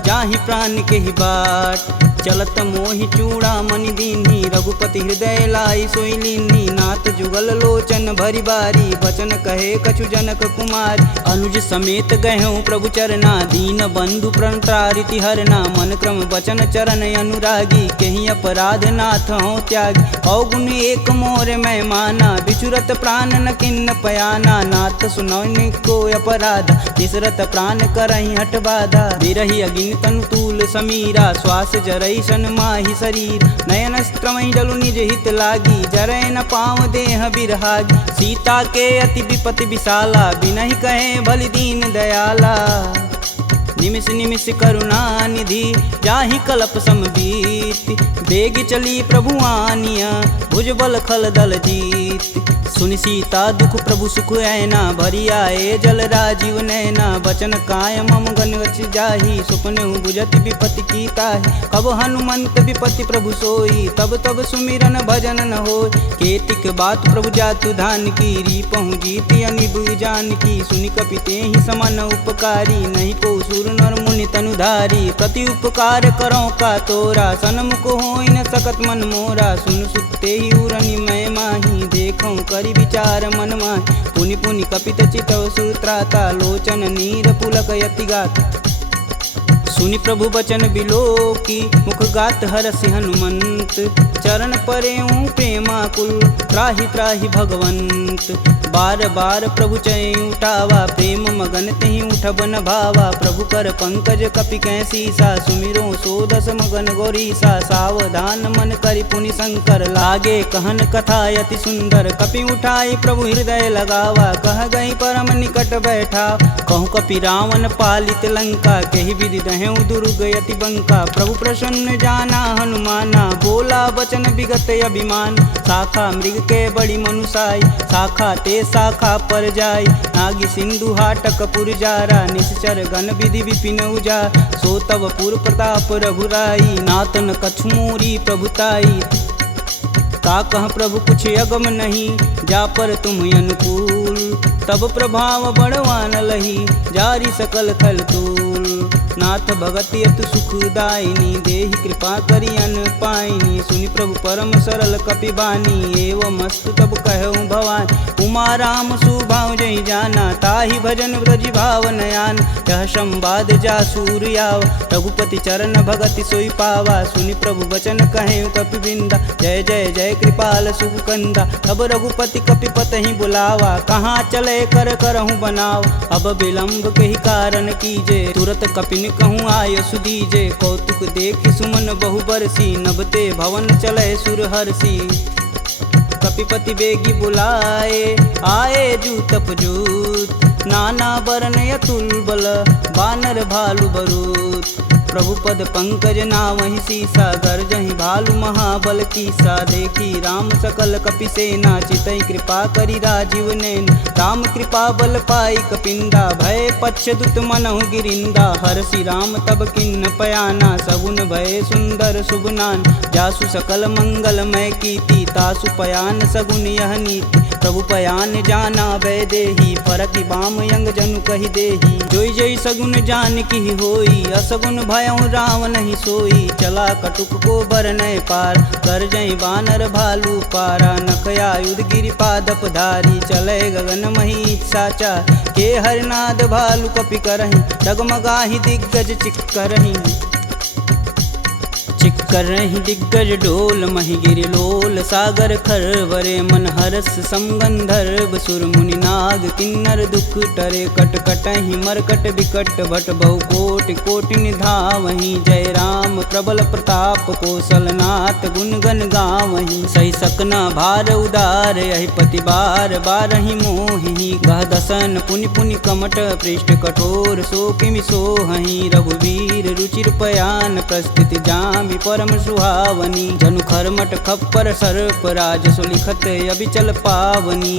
जाहि प्राण के ही बाट। चलत मोहि चूड़ामणि दीन्ही, रघुपति हृदय लाई सोई लीन्ही। नाथ जुगल लोचन भरी बारी, बचन कहे कछु जनक कुमार। अनुज समेत गहूँ प्रभु चरना, दीन बंधु प्रणतारिति हरना। मन क्रम बचन चरण अनुरागी, कहीं अपराध नाथ हो त्यागी। अवगुण एक मोर मैं माना, बिचुरत प्राण न किन्न पयाना। नाथ सुनौनि को अपराध, तिसरत प्राण करहि हठ बाधा। बिरहि अगिन तनु तूल समीरा, श्वास जरई सन माहि शरीर। नयन स्त्रमहि जलु निज हित लागी, जरै न पाँव देह बिरहागी। सीता के अति विपति विशाला, बिनहि कहे बलि दीन दयाला। निमिष निमिष करुणा निधि, जाहि कल्प समबीत। बेग चली प्रभु आनिया, भुजबल खल दल जीत। सुनि सीता दुख प्रभु सुख ऐना, भरी आए जल राजीव नैना। बचन काय मम गन गच जाहि, सुपने बुझत विपति की ताहि। कब हनुमंत विपति प्रभु सोई, तब तब सुमिरन भजन न होय। केतिक बात प्रभु जातु धान की, रीपहु जीति अनिब जानकी। सुनि कपि तेहि समान उपकारी, नहीं को सुर नर मुनि तनुधारी। प्रति उपकार करो का तोरा, सन्मुख होई न सकत मन मोरा। सुन सुते ही उरनि मैं माही, देखूं करि विचार मन माहि। पुनि पुनि कपित चितव सुत्राता, लोचन नीर पुलक यति गात। सुनि प्रभु बचन बिलोकी, मुख गात हरसि हनुमंत। चरण परेऊँ प्रेमाकुल, त्राहि त्राहि भगवंत। बार बार प्रभु चै उठावा, प्रेम मगन तेहि उठब न भावा। प्रभु कर पंकज कपि कै सीसा, सुमिरो सो दस मगन गौरीसा। सावधान मन करि पुनि शंकर, लागे कहन कथा अति सुंदर। कपि उठाई प्रभु हृदय लगावा, कह गई परम निकट बैठा। कहूँ कपि रावण पालित लंका, केहि विधि दहें दुर्ग यति बंका। प्रभु प्रसन्न जाना हनुमाना, बोला बचन विगत अभिमान। शाखा मृग के बड़ी मनुसाई, शाखा ते शाखा पर जाई। नागी सिंधु हाटक पुर जारा, निश्चर गण विधि विपिन उजार। सो तब पुर प्रताप रघुराई, नातन कछु मोरी प्रभुताई। का कह प्रभु कुछ अगम नहीं, जा पर तुम अनुकूल। तब प्रभाव बड़वान लही, जारी सकल खल तूल। नाथ भगति अतु सुखदायिनी, देहि कृपा करि अन पाइनी। सुनि प्रभु परम सरल कपि बानी, एवं मस्तु तब कहूँ भवानी। उमा राम सुभाव जहि जाना, ताहि भजन ब्रज भाव नयान। यह संवाद जासूर आवा, रघुपति चरण भगति सोई पावा। सुनि प्रभु बचन कहें कपि बिंदा, जय जय जय कृपाल सुख कंदा। तब रघुपति कपि पतहि बुलावा, कहाँ चले कर करहूँ बनाव। अब विलंब के ही कारण कीजे, तुरत कपिन कहूँ आय सुदीजे। कौतुक देखि सुमन बहु बरसी, नभते भवन चले सुर हरसी। कपिपति बेगी बुलाए, आए जूतप जूत। नाना बरन अतुल बल, बानर भालु बरूत। प्रभु पद पंकज नावहि सीसा, गर्जहि भालु महाबल कीसा। देखी राम सकल कपि सेना, चितई कृपा करि राजीव नैन। राम कृपा बल पाई कपिंदा, भय पच्छ दुत मनहु गिरिंदा। हरसि राम तब किन्न पयाना, सगुन भय सुंदर शुभ नान। जासु सकल मंगलमय कीर्ति, तासु पयान सगुन यह नीति। प्रभु पयान जाना भय देही, फरकि बाम यंग जनु कहि देही। जोई जोई सगुन जान की होई, असगुन भयउ रावण ही सोई। चला कटुक को बरनय पार, कर जय बानर भालू पारा। नखया युध गिरि पादप धारी, चले गगन मही साचा। के हरनाद भालू कपि करहि, डगमगाहि दिग्गज चिक्करहि। चिक्करहि दिग्गज डोल, महि गिरि लोल सागर खरवरे। मन हरस समगंधर्व सुर मुनि नाग किन्नर दुख टरे कट कटहि मरकट विकट भट बहु कोटि कोटि निधावहि जय राम प्रबल प्रताप कौशलनाथ गुण गण गावहि सही सकना भार उदार यही पति बार बारहि मोहि गह दसन पुनि पुनि कमट पृष्ठ कठोर सो किमि सोहहि रघुवीर रुचिर पयान प्रस्थिति जामि परम सुहावनी जनु खरमट खप्पर सर्प राज सुलिखत अबिचल पावनी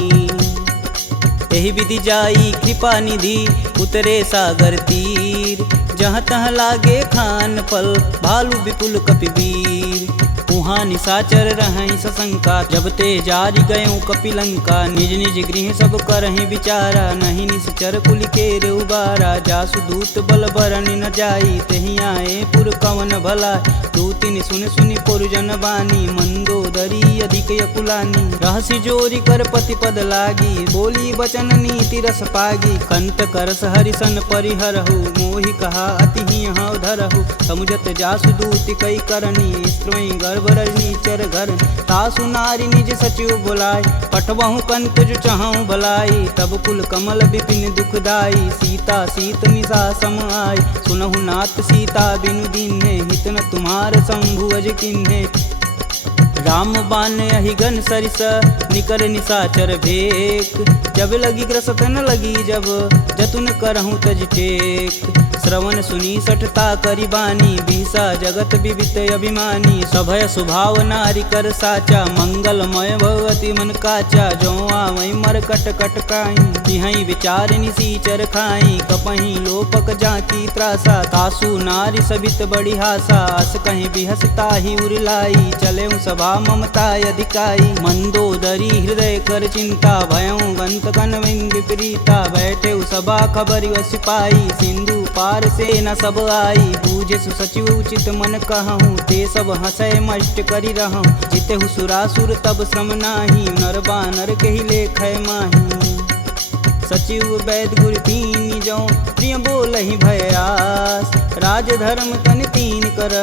यही विधि जाई कृपा निधि उतरे सागर तीर जहाँ तहाँ लागे खान पल भालू विपुल कपिवीर उहाँ निशाचर रहहि सशंका जब ते जारि गयों कपिलंका निज निज गृह सब करहि विचारा नहीं निश्चर कुल केर उबारा जासु दूत बल बरनि न जाई तेहि आए पुर कवन भला दूतिन सुन सुनि पुरजन बानी मंदोदरी अधिक यकुलानी रहसि जोरी कर पति पद लागी बोली बचन नीति रस पागी कंत करस हरिसन परिहरहु मोहि कहा अति हौ धरहु समुझत जासु दूति कई करनी स्त्रोई गर्भ रजनी चर घर तासु नारी निज सचिव बुलाय पठवहु कंत जो चहु भलाई तब कुल कमल विपिन दुखदाई सीता सीत निशा सम आय सुनहु नाथ सीता बिनु दीन्हे हित न तुम्हार शंभु अज किन्हे राम बान अहिगन सरिस निकर निशाचर भेक जब लगी ग्रसत न लगी जब जतुन करहूँ तज टेक श्रवण सुनी सठता करी बानी बीसा जगत विवित अभिमानी सभय स्वभाव नारी कर साचा मंगलमय भगवती मन काचा जो आवै मर कट कट काई तिहै विचार निसीचर खाई कपहि लोपक जाकी त्रासा तासु नारी सबित बड़ी हासा अस कहीं बिहसता ही उरलाई चले सभा ममता अधिकाई मंदोदरी हृदय कर चिंता भयं गंत कन विपरीता बैठे सभा खबर सिपाही सिंधु पार से न सब आई बूझे सुसचिव उचित मन कहूँ ते सब हंसय मष्ट करी रहूँ जिते सुरासुर तब श्रम नाही नर बानर के ही लेख माही सचिव वैद गुरु तीन जो प्रिय बोल ही भयास राज धर्म तन तीन कर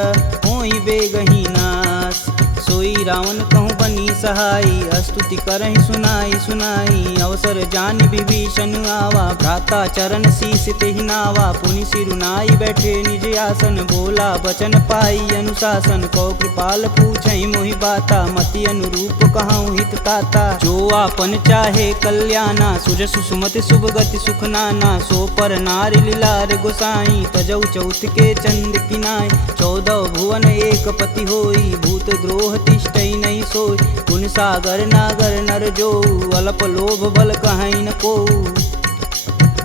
होई बेगही नास सोई रावण कहूँ बनी सहाई स्तुति करहि सुनाई सुनाई अवसर जान विभीषण आवा भ्राता चरण शीस तेहि नावा पुनि सिरुनाई बैठे निज आसन बोला बचन पाई अनुशासन कौ कृपाल पूछहि मोहि बाता मति अनुरूप कहूँ हित ताता जो आपन चाहे कल्याणा सुजस सुमति शुभ गति सुख नाना सो पर नारी लीलार गोसाई तजौ चौथ के चंद किनाय 14 भुवन एक पति होई भूत द्रोह तिष्ठई नहीं सोई गुण सागर नागर नर जो अल्प लोभ बल कहीं न को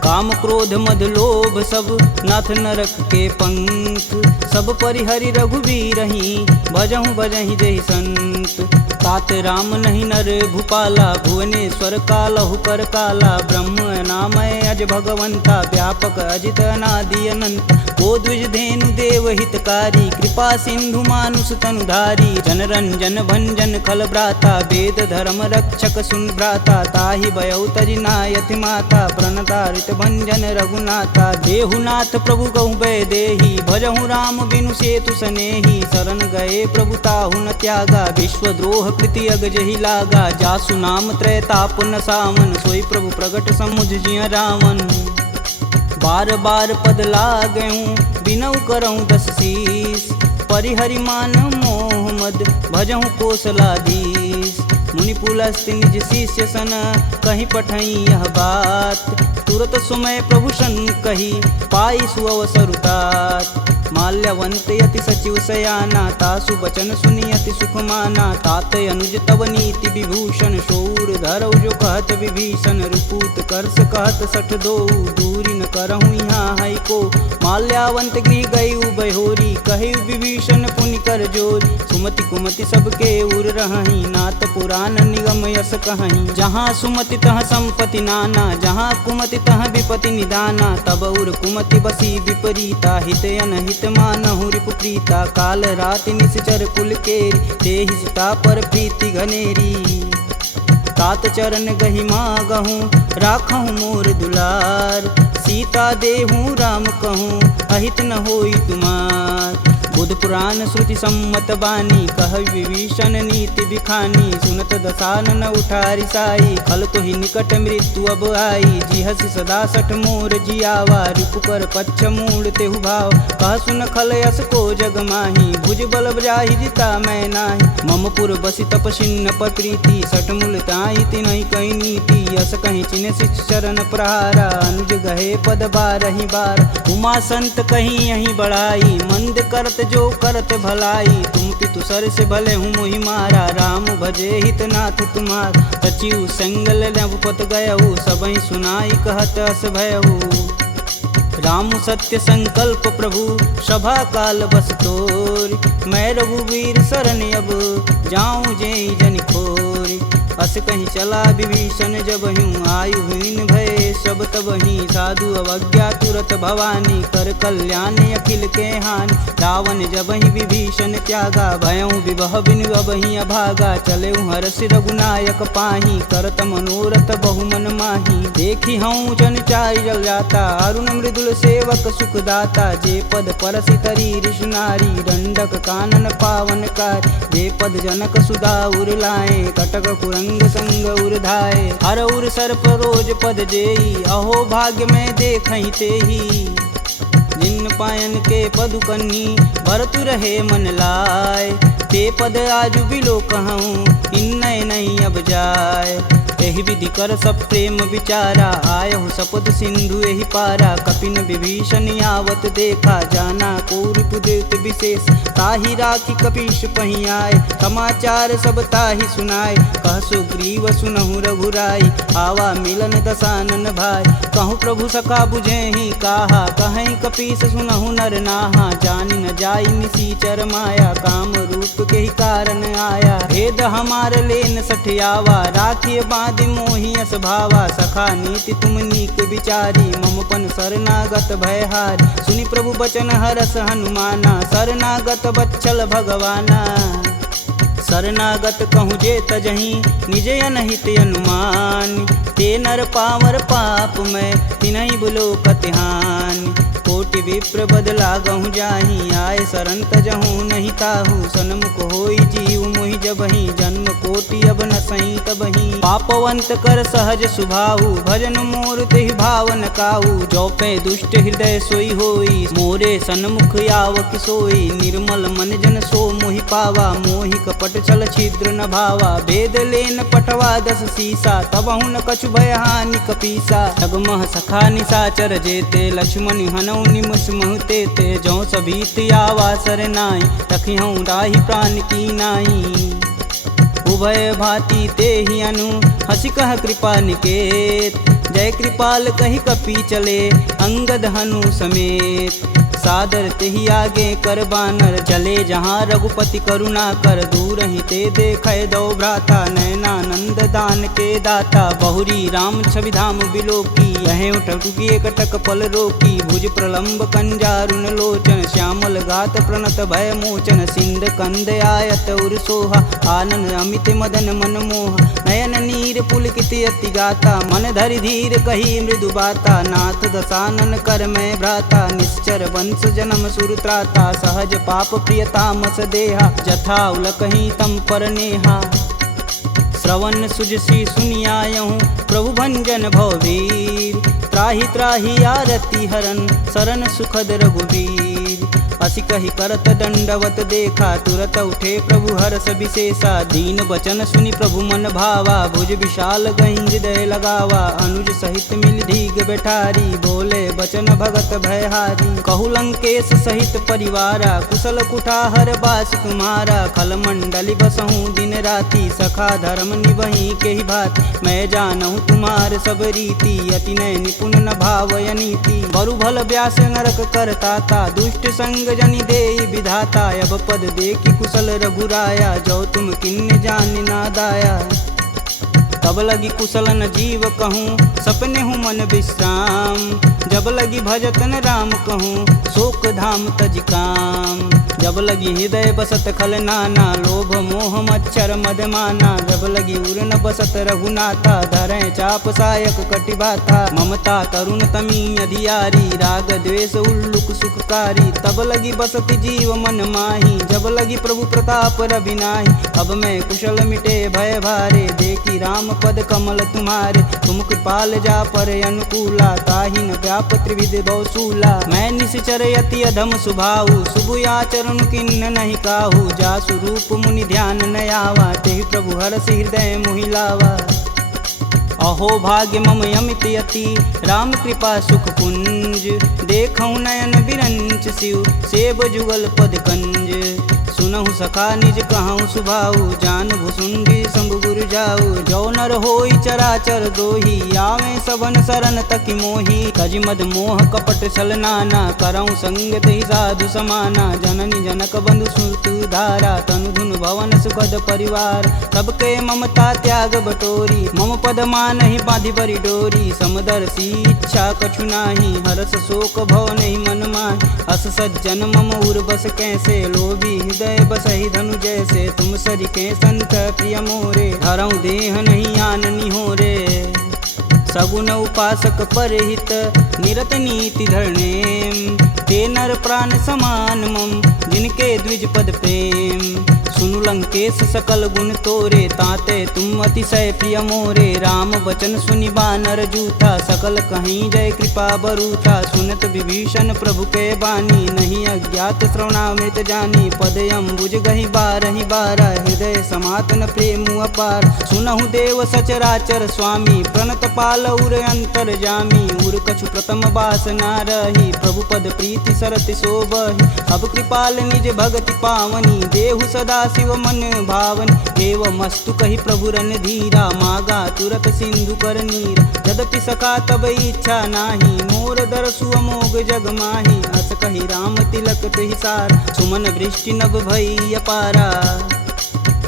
काम क्रोध मद लोभ सब नाथ नरक के पंख सब परिहरि रघुवीर ही भजहु भजहि जहि संत तात राम नहीं नर भूपाला भुवनेश्वर कालहु कर काला ब्रह्म नामय अज भगवंता व्यापक अजित अनादि अनंत को द्विज धेनु देव हितकारी कृपा सिंधु मानुष तनुधारी जन रंजन भंजन खल भ्राता वेद धर्म रक्षक सुन भ्राता ताहि भयउ तजि नायति माता प्रणतारित भंजन रघुनाथा देहुनाथ प्रभु कहु भय देहि भजहु राम बिनु सेतु सनेहि शरण गए प्रभु ताहु न त्यागा विश्वद्रोह कृति अग जहि लागा जासु नाम त्रैताप न सावन सोई प्रभु प्रगट समुझ जिय रावण बार बार पद लागऊं बिनऊ करऊं 10 शीस परिहरि मान मोह मद भजहु कोसलाधीश मुनि पुलस्त्य निज शिष्य सन कहीं पठई यह बात तुरत सुमय प्रभु सन कही पाई सुअवसरुतात माल्यवंत यति सचिव सयाना तासु बचन सुनि अति सुख माना तात अनुज तव नीति विभूषण शौर धरऊ जो कहत विभीषण रुपूत करस कहत सठ दो दूरी न करहु यहाँ है को माल्यावंत गृह गई बहोरी कही विभीषण पुनि कर जोरी सुमति कुमति सबके उर रही नाथ पुराण निगम यस कहीं जहाँ सुमति तह संपत्ति नाना जहाँ कुमति तह विपति निदाना तब उर कुमति बसी विपरीता हित अनहित मानहु रिपुप्रीता काल राति निश्चर कुल केरी तेहि सुता पर प्रीति घनेरी तात चरण गहि मागहूँ राखहूँ मोर दुलार सीता देहूँ राम कहूँ अहित न होई तुमार बुध पुराण श्रुति सम्मत बानी कह विभीषण नीति बिखानी सुनत दसानन उठारी साई खल तो ही निकट मृत्यु अब आई जी हसी सदा सठ मोर जियावा रिपु कर पच्छ मूड तेहु भाव कह सुन खल यस को जग माही भुज बल जाहि जिता मैं नाही मम पुर बसि तपसिन्न पर प्रीति सठ मूल ताई तिनहि कही नीति यस कहीं चिन्ह शिष चरण प्रहारा अनुज गहे पद बारहि बार उमा संत कहीं यही बढ़ाई मंद करत जो करत भलाई तुम पितु सर से भले हूँ मोहि मारा राम भजे हित नाथ तुम्हार सचिव संगल नवपत गयहु सबहि सुनाई कहत अस भयहु राम सत्य संकल्प प्रभु सभा काल बस तोरी मैं रघुवीर शरण अब जाऊं जेई जन खोरी अस कहीं चला विभीषण जब हूँ आयुहीन भय सब तब ही साधु अवज्ञा तुरत भवानी कर कल्याण अखिल के हानि रावण जब ही विभीषण त्यागा भयऊ विवह बिनु अब ही अभागा चले हरस रघुनायक पाही करत मनोरथ बहुमन माही देखी हूँ जन चारि जल जाता अरुण मृदुल सेवक सुखदाता जे पद परसि तरी ऋषि नारी दंडक कानन पावन कार जे पद जनक सुधा उर लाए कटक कुरंग संग उर्धाए हर उर सर्प रोज पद जेई अहो भाग्य में देखहि तेही जिन पायन के पदु कन्ही भरतु रहे मन लाय ते पद आजु बिलो कहूँ इन नहीं अब जाय एहि विधि कर सब प्रेम विचारा आयहु सपद सिंधु एहि पारा कपिन विभीषण आवत देखा जाना कौरव देत विशेष ताहि राखी कपीश पही आए समाचार सब ताहि सुनाए कह सुग्रीव सुनहु रघुराई आवा मिलन दसानन भाई कहूँ प्रभु सखा बुझे ही काहा कहीं कपीस सुनहु नर नाहा जानि न जाई निसीचर माया काम रूप के ही कारण आया भेद हमार लेन सठियावा राखिए बांध मोहि अस भावा सखा नीति तुम नीक विचारी ममपन शरणागत भयहार सुनि प्रभु बचन हरस हनुमाना शरणागत बच्चल भगवाना शरणागत कहूँ जे तजही निज अनहित अनुमान ते नर पावर पाप में तिनहि बुलो कतिहान कोटि विप्र बदला गहूँ जाही आए शरण तजहूँ नहीं ताहू सन्मुख होई जीव मोहि जबहि जन्म कोटि अब न सही तबहि पापवंत कर सहज सुभाऊ भजन मोर तेहि भावन काऊ जो पे दुष्ट हृदय सोई होई मोरे सन्मुख आव किसोई निर्मल मन जन सो मोहि पावा मोहि कपट छल छिद्र न भावा भेद लेन पटवा दस सीसा तबहु न कछु भय हानि कपीसा जगमह सखा निसाचर जेते लक्ष्मण हनौ निमस महते ते जो सभीत आवा सर नाई तखिहूँ राही प्राण की नाई उभय भांति ते ही अनु हसी कह कृपा निकेत जय कृपाल कही कपी चले अंगद हनु समेत सादर तेहि आगे कर बानर चले जहाँ रघुपति करुणा कर दूर ही ते देखे दो भ्राता नयनानंद दान के दाता बहुरी राम छवि धाम बिलोकी यह उठुकी एकटक पल रोकी भुज प्रलंब कंजारुन लोचन श्यामल गात प्रणत भय मोचन सिंध कंद आयत उर सोहा आनन अमित मदन मन मोह नयन नीर पुलकित अति गाता मन धरि धीर कही मृदु बाता नाथ दसानन कर मैं भ्राता निश्चर वंश जन्म सुरत्राता सहज पाप प्रियतामस देहा जथा उलकही तम पर नेहा श्रवण सुजसी सुनियायहूँ प्रभु भंजन भववीर त्राहि त्राहि आरती हरन शरण सुखद रघुवीर असी कही करत दंडवत देखा तुरत उठे प्रभु हरस विशेषा दीन बचन सुनि प्रभु मन भावा भुज विशाल गही हृदय लगावा अनुज सहित मिल धीग बैठारी बोले बचन भगत भयहारी कहु लंकेश सहित परिवारा कुशल कुठाहर बास तुम्हारा खल मंडली बसहूँ दिन राति सखा धर्म निबही के ही भात मैं जानहूँ तुम्हार सब रीति अति नय निपुण न भावय नीति बरु भल व्यास नरक करता दुष्ट संग जनि देई विधाता अब पद देखी कुशल रघुराया जो तुम किन्न जान ना दाया तब लगी कुशल न जीव कहूँ सपने हूँ मन विश्राम जब लगी भजतन राम कहूँ शोक धाम तज काम जब लगी हृदय बसत खल नाना लोभ मोह मच्छर मदमाना जब लगी उर न बसत रघुनाथा धरे चाप सायक कटिबाथा ममता करुण तमी अधियारी राग द्वेष उल्लुक सुखकारी तब लगी बसत जीव मन माही जब लगी प्रभु प्रताप रविनाही अब मैं कुशल मिटे भय भारे देखी राम पद कमल तुम्हारे तुम कृपाल जा पर अनुकूला ताहि न व्याप त्रिविध बहुसूला मैं निश्चर यति अधम सुभाऊ शुभ आचरण किन्न नहीं काहू जा स्वरूप मुनि ध्यान न आवा तेहि प्रभु हरस हृदय मोहिलावा अहो भाग्य मम यमित यति राम कृपा सुख पुंज देखऊँ नयन बिरंच शिव सेब जुगल पद कंज सुनहु सखा निज कहूँ सुभाऊ जान भुसुंडी शंभु गुरु जाऊ जो नर होई चराचर द्रोही आवे सबन शरण तक मोही तज मद मोह कपट छल नाना करऊँ संगत ही साधु समाना जननी जनक बंधु सुत धारा तनु धुन भवन सुखद परिवार सबके ममता त्याग बटोरी मम पद मान ही बांधि बरी डोरी समदर्शी इच्छा कछु नाही हरस शोक भव नहीं मन माहि अस सज्जन मम उर बस कैसे लोभी हृदय बसहि धनु जैसे तुम सरिके संत प्रिय मोरे धरऊँ देह नहीं आननी हो रे सगुन उपासक परहित निरत नीति धरणेम ते नर प्राण समान मम जिनके द्विज पद प्रेम सुनु लंकेश सकल गुण तोरे ताते तुम अतिशय प्रिय मोरे राम बचन सुनि बानर जूथा सकल कहीं जय कृपा बरूथा सुनत विभीषण प्रभु के बानी नहीं अज्ञात श्रवणामृत जानी पद अम्बुज गहि बारहि बारा हृदय समातन प्रेम अपार सुनहु देव सचराचर स्वामी प्रणत पाल उर अंतर जामी उर कछु प्रथम बास ना रही प्रभु पद प्रीति सरति शोभहि अब कृपाल निज भगति पावनी देहु सदा शिव मन भावन एवं मस्तु कही प्रभु रन धीरा मागा तुरत सिंधु कर नीर यद्यपि सका तब इच्छा नाही मोर दरसु अमोघ जग माही अस कही राम तिलक हिसार सुमन वृष्टि नभ भई अपारा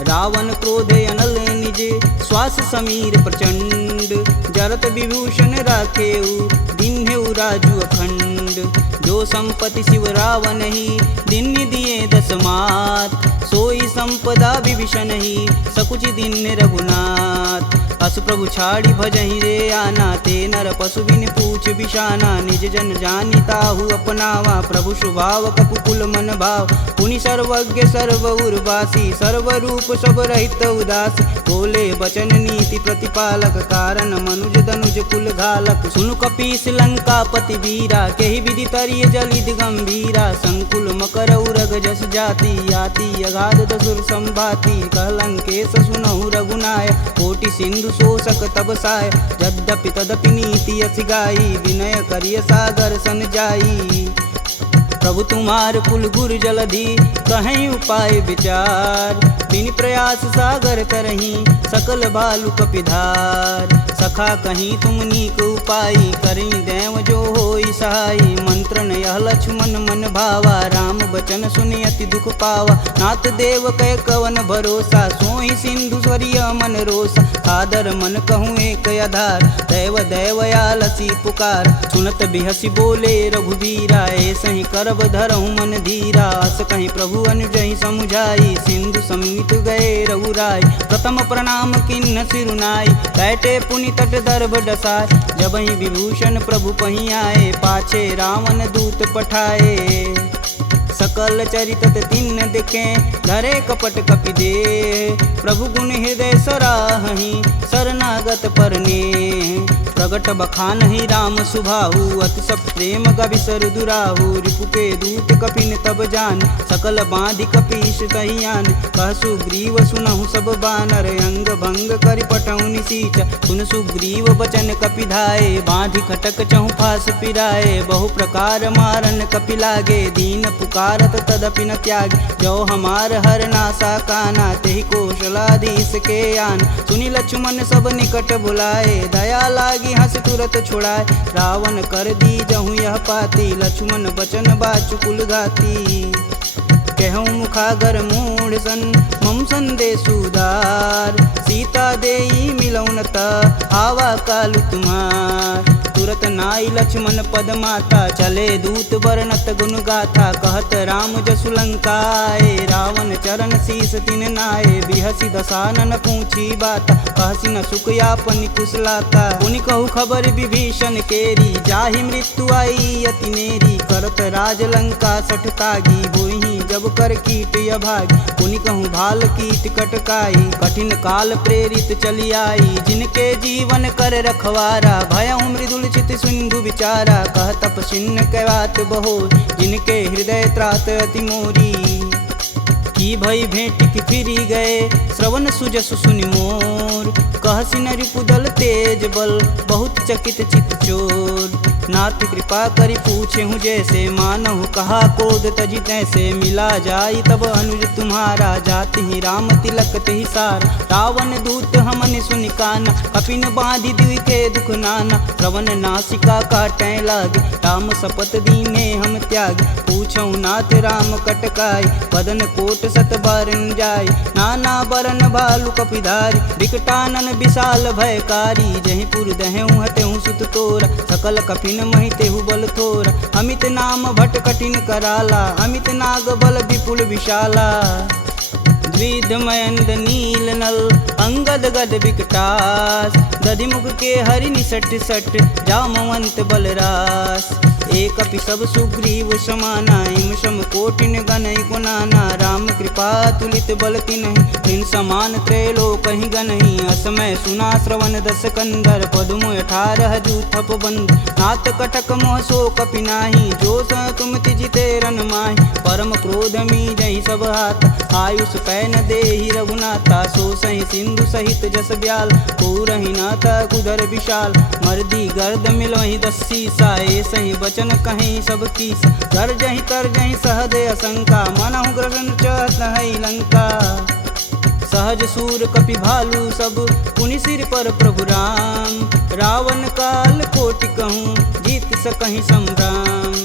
रावण क्रोध अनल निज श्वास समीर प्रचंड जरत विभूषण राखेऊ दिन्हेऊ राजु अखंड जो संपत्ति शिव रावण ही दिन दिए दस मात सोई संपदा विभीषण ही सकुच दिन रघुनाथ अस प्रभु छाड़ी भजहि रे आना ते नर पशु बिन पूछ बिशाना निज जन जानी ताहु अपनावा प्रभु स्वभाव कपुकुल मन भाव पुनि सर्वज्ञ सर्व उर्वासी सर्व रूप सब रहित उदासी बोले बचन नीति प्रतिपालक कारण मनुज धनुज कुल घालक सुनु कपीस लंकापति वीरा केहि विधि तरिय जलिद गंभीरा संकुल मकर उरग जस जाति याति अगाध दसुर संभाति कहलंकेश सुनहु रघुनाय कोटि सिंधु शोषक तब साय यद्यपि तदपि नीति अति गाई विनय करिय सागर सन जाई प्रभु तुम्हार कुल गुर जलधि कहीं उपाय विचार बिन प्रयास सागर तरही सकल भालु कपिधार सखा कहीं तुम नीक उपाय करी देव जो होई सहाई मंत्रन यह लक्ष्मण मन भावा राम बचन सुनि अति दुख पावा नाथ देव कै कवन भरोसा सोई सिंधु स्वरिय मन रोसा कादर मन कहूँ एक आधार दैव दैवयालसी पुकार सुनत बिहसी बोले रघुबीरा ऐसे ही करब धरहु मन धीरा अस कहीं प्रभु अनुजहि समुझाई सिंधु समीत गए रघुराय प्रथम प्रणाम किन्न सिरुनाई बैठे पुनि तट दर्भ डसाय जब ही विभूषण प्रभु पही आए पाछे रावण दूत पठाए सकल चरित तिन्न दिखे धरे कपट कपि दे प्रभु गुण हृदय सराहि शरणागत परने प्रगट बखान ही राम सुभाहु अति सब प्रेम गविसर दुराहु रिपु के दूत कपिन तब जान सकल बांधि कपीश कहियान कह सुग्रीव सुनहु सब बानर अंग भंग करि पटौनि निसीच सुन सुग्रीव बचन कपिधाए बांधि खटक चहु फास पिराए बहु प्रकार मारन कपि लागे दीन पुकारत तदपि न त्याग जो हमार हर नासा काना तेहि कौशलाधीश के आन सुनि लक्ष्मण सब निकट बुलाए दया लागी हंस तुरत छुड़ाए रावण कर दी जहूँ यह पाती लक्ष्मण बचन बाचुकुल घाती कहूँ मुखागर मूढ़ सन मम संदेशुदार सीता देई मिलौनता आवा कालु तुम्हार तुरत नाई लक्ष्मण पद माता, चले दूत वर्णत गुण गाथा, कहत राम जसु लंकाए, रावण चरण शीस तिन नाये, बिहसी दसानन पूछी बात, कहसी न सुख यापन कुशलाता, पुनि कहु खबर विभीषण केरी, जाहि मृत्यु आई अति नेरी, करत राज लंका सठ तागी, होहि जब कर कीट अभागी, पुनि कहूँ भाल कीट कटकाई, कठिन काल प्रेरित चली आई, जिनके जीवन कर रखवारा, भयउ मृदुल चित सिंधु विचारा, कह तपसिन्न कहवात बहो, जिनके हृदय त्रात अति मोरी, की भई भेंट की फिरी गए, श्रवण सुजस सुनि मोर, कहसी न रिपुदल तेज बल, बहुत चकित चित चोर, नाथ कृपा करि पूछे हूँ जैसे, मानहु कहा क्रोध तजि तैसे, मिला जाई तब अनुज तुम्हारा, जाति ही राम तिलक तेहि सार, रावण दूत हमन सुनि काना, कपिन बांधि दिव्य के दुख नाना, श्रवण नासिका काटै लागे, राम शपथ दीने हम त्याग, पूछऊ नाथ राम कटकाई, बदन कोट सत बारन जाय, नाना बरन भालु कपिधारी, विकटानन विशाल भयकारी, जहि पुर दहु हतेहु सुत तोरा, सकल कपिन महि तेहु बल थोरा, अमित नाम भट कठिन कराला, अमित नाग बल विपुल विशाला, द्विध मयंद नील नल, अंगद गद विकटास, दधिमुख के हरि निसट सट, जामवंत बलरास, एक अपि सब सुग्रीव समाना, इम सम कोटिन गनहि गुनाना, राम कृपा तुलित बल तिन्हि, तिन समान त्रैलोक ही गनहि, असमय सुना श्रवण दस कंदर, पदुम 18 जूथप बंद, नाथ कटक मोह सो कपि नाही, जो स तुम तिजिते रन माहि, परम क्रोध मी जहि सब हाथ, आयुष पै न देहि रघुनाथा, सो सहि सिंधु सहित जस ब्याल, पूरहि नाथ कुधर विशाल, मर्दी गर्द मिलहि 10 सीसा, सही बचन कहीं सब कीस, गर्जहि तरजहि सहदे असंका, मनहु ग्रसन चहत है लंका, सहज सूर कपि भालू सब, पुनि सिर पर प्रभु राम, रावण काल कोटि कहूँ, जीत सकहि संग्राम,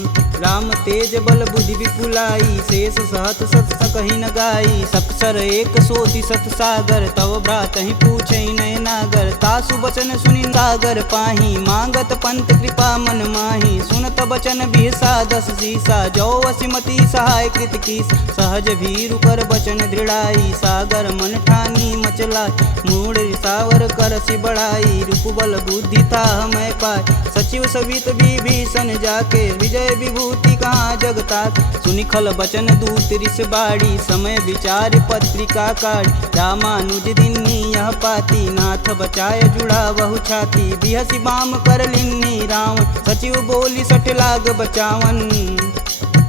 राम तेज बल बुद्धि विपुलाई, शेष सहत सत सकहि न गाई, सक्षर एक सोति सत सागर, तव भ्रातहि पूछहि नय नागर, तासु बचन सुनि सागर पाही, मांगत पंत कृपा मन माही, सुनत बचन बिहसा 10 सीसा, जो वसिमति सहाय कृत कीस, सहज भीरु कर बचन दृढ़ाई, सागर मन ठानी मचला, मूढ़ रिसावर करसि बढ़ाई, रूप बल बुद्धि था मैं पाय, सचिव सवित विभीषण जाके, विजय विभूति कहाँ जगता, सुनि खल बचन दूत रिस बाड़ी, समय विचार पत्रिका काढ़, रामानुज दिन्नी यह पाती, नाथ बचाय जुड़ा बहु छाती, बिहसी बाम कर लिन्नी रावण, सचिव बोली 60 लाग बचावन,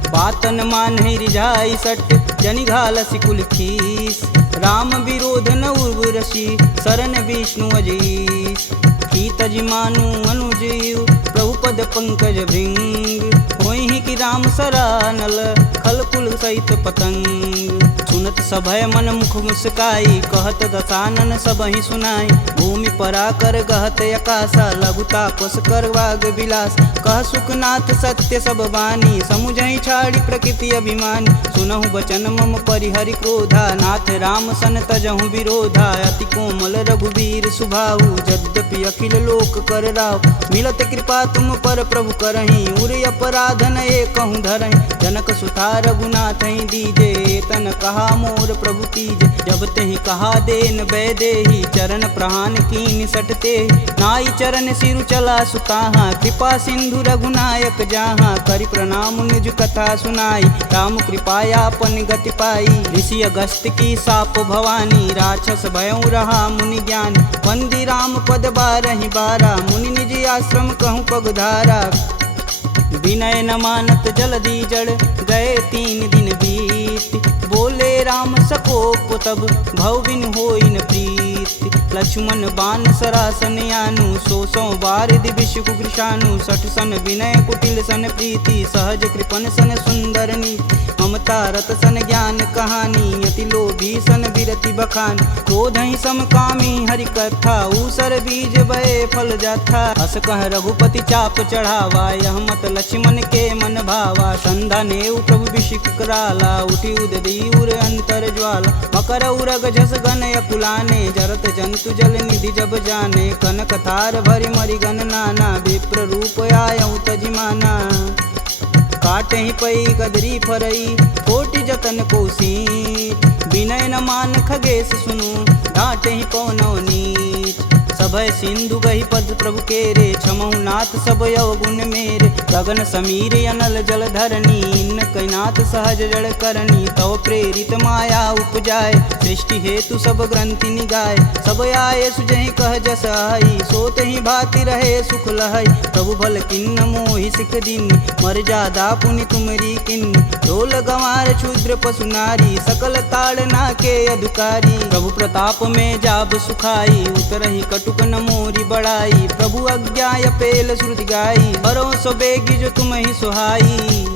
बातन मान रिझाई सट, जनि घालसि कुल खीस, राम विरोध न उर्वरसी, शरण विष्णु अजीस, की तज मानु अनुजीव, प्रभु पद पंकज भृंग, होहि कि राम सरानल, खल कुल सहित पतंग, सुनत सभय मन मुख मुस्काई, कहत दसानन सबहि सुनाई, भूमि परा कर गहत अकासा, लघुता पस कर वाग विलास, कह सुखनाथ सत्य सब बानी, समुझहि छाड़ी प्रकृति अभिमानी, सुनहु बचन मम परिहरि क्रोधा, नाथ राम सन तजहु विरोधा, अति कोमल रघुवीर सुभाऊ, यद्यपि अखिल लोक कर राव, मिलत कृपा तुम पर प्रभु करहि, उर अपराधन एकहु धरहि, जनक सुता रघुनाथ ही दीजे, तन कहा मोर प्रभु कीजे, जब तेहि कहा देन बैदेही, चरण प्रहान कीन सटते, नाई चरण सिरु चला सुताहा, कृपा सिंधु रघुनायक जहाँ, करि प्रणाम निज कथा सुनाई, राम कृपायापन गति पाई, ऋषि अगस्त की साप भवानी, राक्षस भयउ रहा मुनि ज्ञान, वंदी राम पद 12 बारा, मुनि निज आश्रम कहूँ पगधारा, विनय न मानत जलधि जड़, गए 3 दिन बीत, बोले राम सकोप तब, भव बिन होई न प्रीत, लक्ष्मण बान सरासन यानु, 100 बार दिविश कुकृशानु, 60 सन विनय कुटिल सन प्रीति, सहज कृपन सन सुंदर नीति, ममता रत सन ज्ञान कहानी, यति लोभी सन विरति बखान, क्रोधहि समकामी हरि कथा, ऊसर बीज बए फल जाथा, अस कह रघुपति चाप चढ़ावा, यह मत लक्ष्मण के मन भावा, संधा नेउ प्रभु बिषिक कराला, उठी उददी उर अंतर ज्वाला, मकर उरग जस गन अकुलाने, जरत जंत हेतु जल निधि जब जाने, कनक थार भरि मरिगन नाना, विप्र रूप आयऊ तजिमाना। काटे ही पई गदरी फरई, कोटि जतन कोसीट, विनय न मान खगेश सुनु, डांटे ही पवनौ नीच। सभय सिंधु गही पद प्रभु केरे, छमहु नाथ सब अवगुण मेरे। गगन समीर अनल जल धरनी, इन कैनाथ सहज जड़ करनी। तव प्रेरित माया उपजाय, सृष्टि हेतु सब ग्रंथि निगाय। सब आये सुजहि कह जस आई, सोत ही भाति रहे सुख लहई। प्रभु भल किन्न मोहि सिख दीन, मर्यादा पुनि तुमरी किन्न। ढोल गंवार शूद्र पशु नारी, सकल ताड़ना के अधिकारी। प्रभु प्रताप में जाब सुखाई, उतरहि कटुक न मोरी बड़ाई। प्रभु आज्ञा पेल श्रुति गाई, बरो सो बेगी जो तुम ही सुहाई।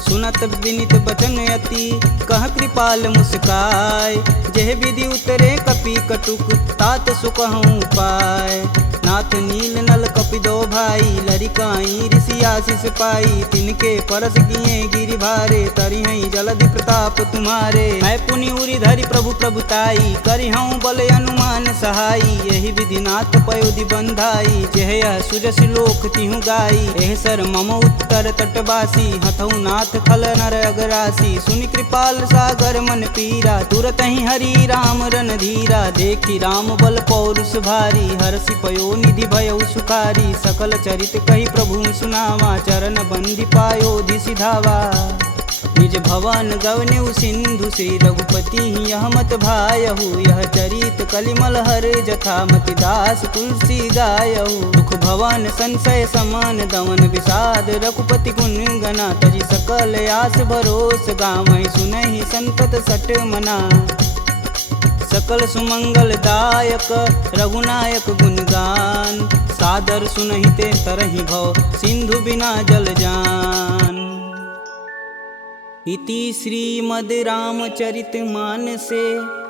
सुनत विनित बचन अति, कह कृपाल मुस्काय। जेह विधि उतरे कपि कटुक, तात सुकहूँ पाय। नाथ नील नल कपि दो भाई, लरिकाई ऋषि आशीष पाई। तिनके परस किए गिरि भारे, तरिहई जलधि प्रताप तुम्हारे। मैं पुनि उरि धरि प्रभु प्रभुताई, करिहऊँ बल अनुमान सहाई। यही विधि नाथ पयोधि बंधाई, जेह यह सुजस लोक तिहु गाई। एह सर मम उत्तर तटवासी, हथऊ नाथ खल नर अगरासी। सुनि कृपाल सागर मन पीरा, तुरत ही हरि राम रन धीरा। देखी राम बल पौरुष भारी, हरषि पयो निधि भयउ सुखारी। सकल चरित कही प्रभु सुनावा, चरण बंदी पायोधि सिधावा। निज भवन गवनेउ सिंधु, श्री रघुपति यह मत भायहु। यह चरित कलिमल हर जथा, मति दास तुलसी गायहु। दुख भवन संशय समान, दमन विषाद रघुपति गुण गना। तजि सकल आस भरोस, गावहि सुनहि संतत सट मना। सकल सुमंगल दायक रघुनायक गुणगान, सादर सुनहि ते तरहि भव, सिंधु बिना जल जान। इति श्रीमद् रामचरित मानसे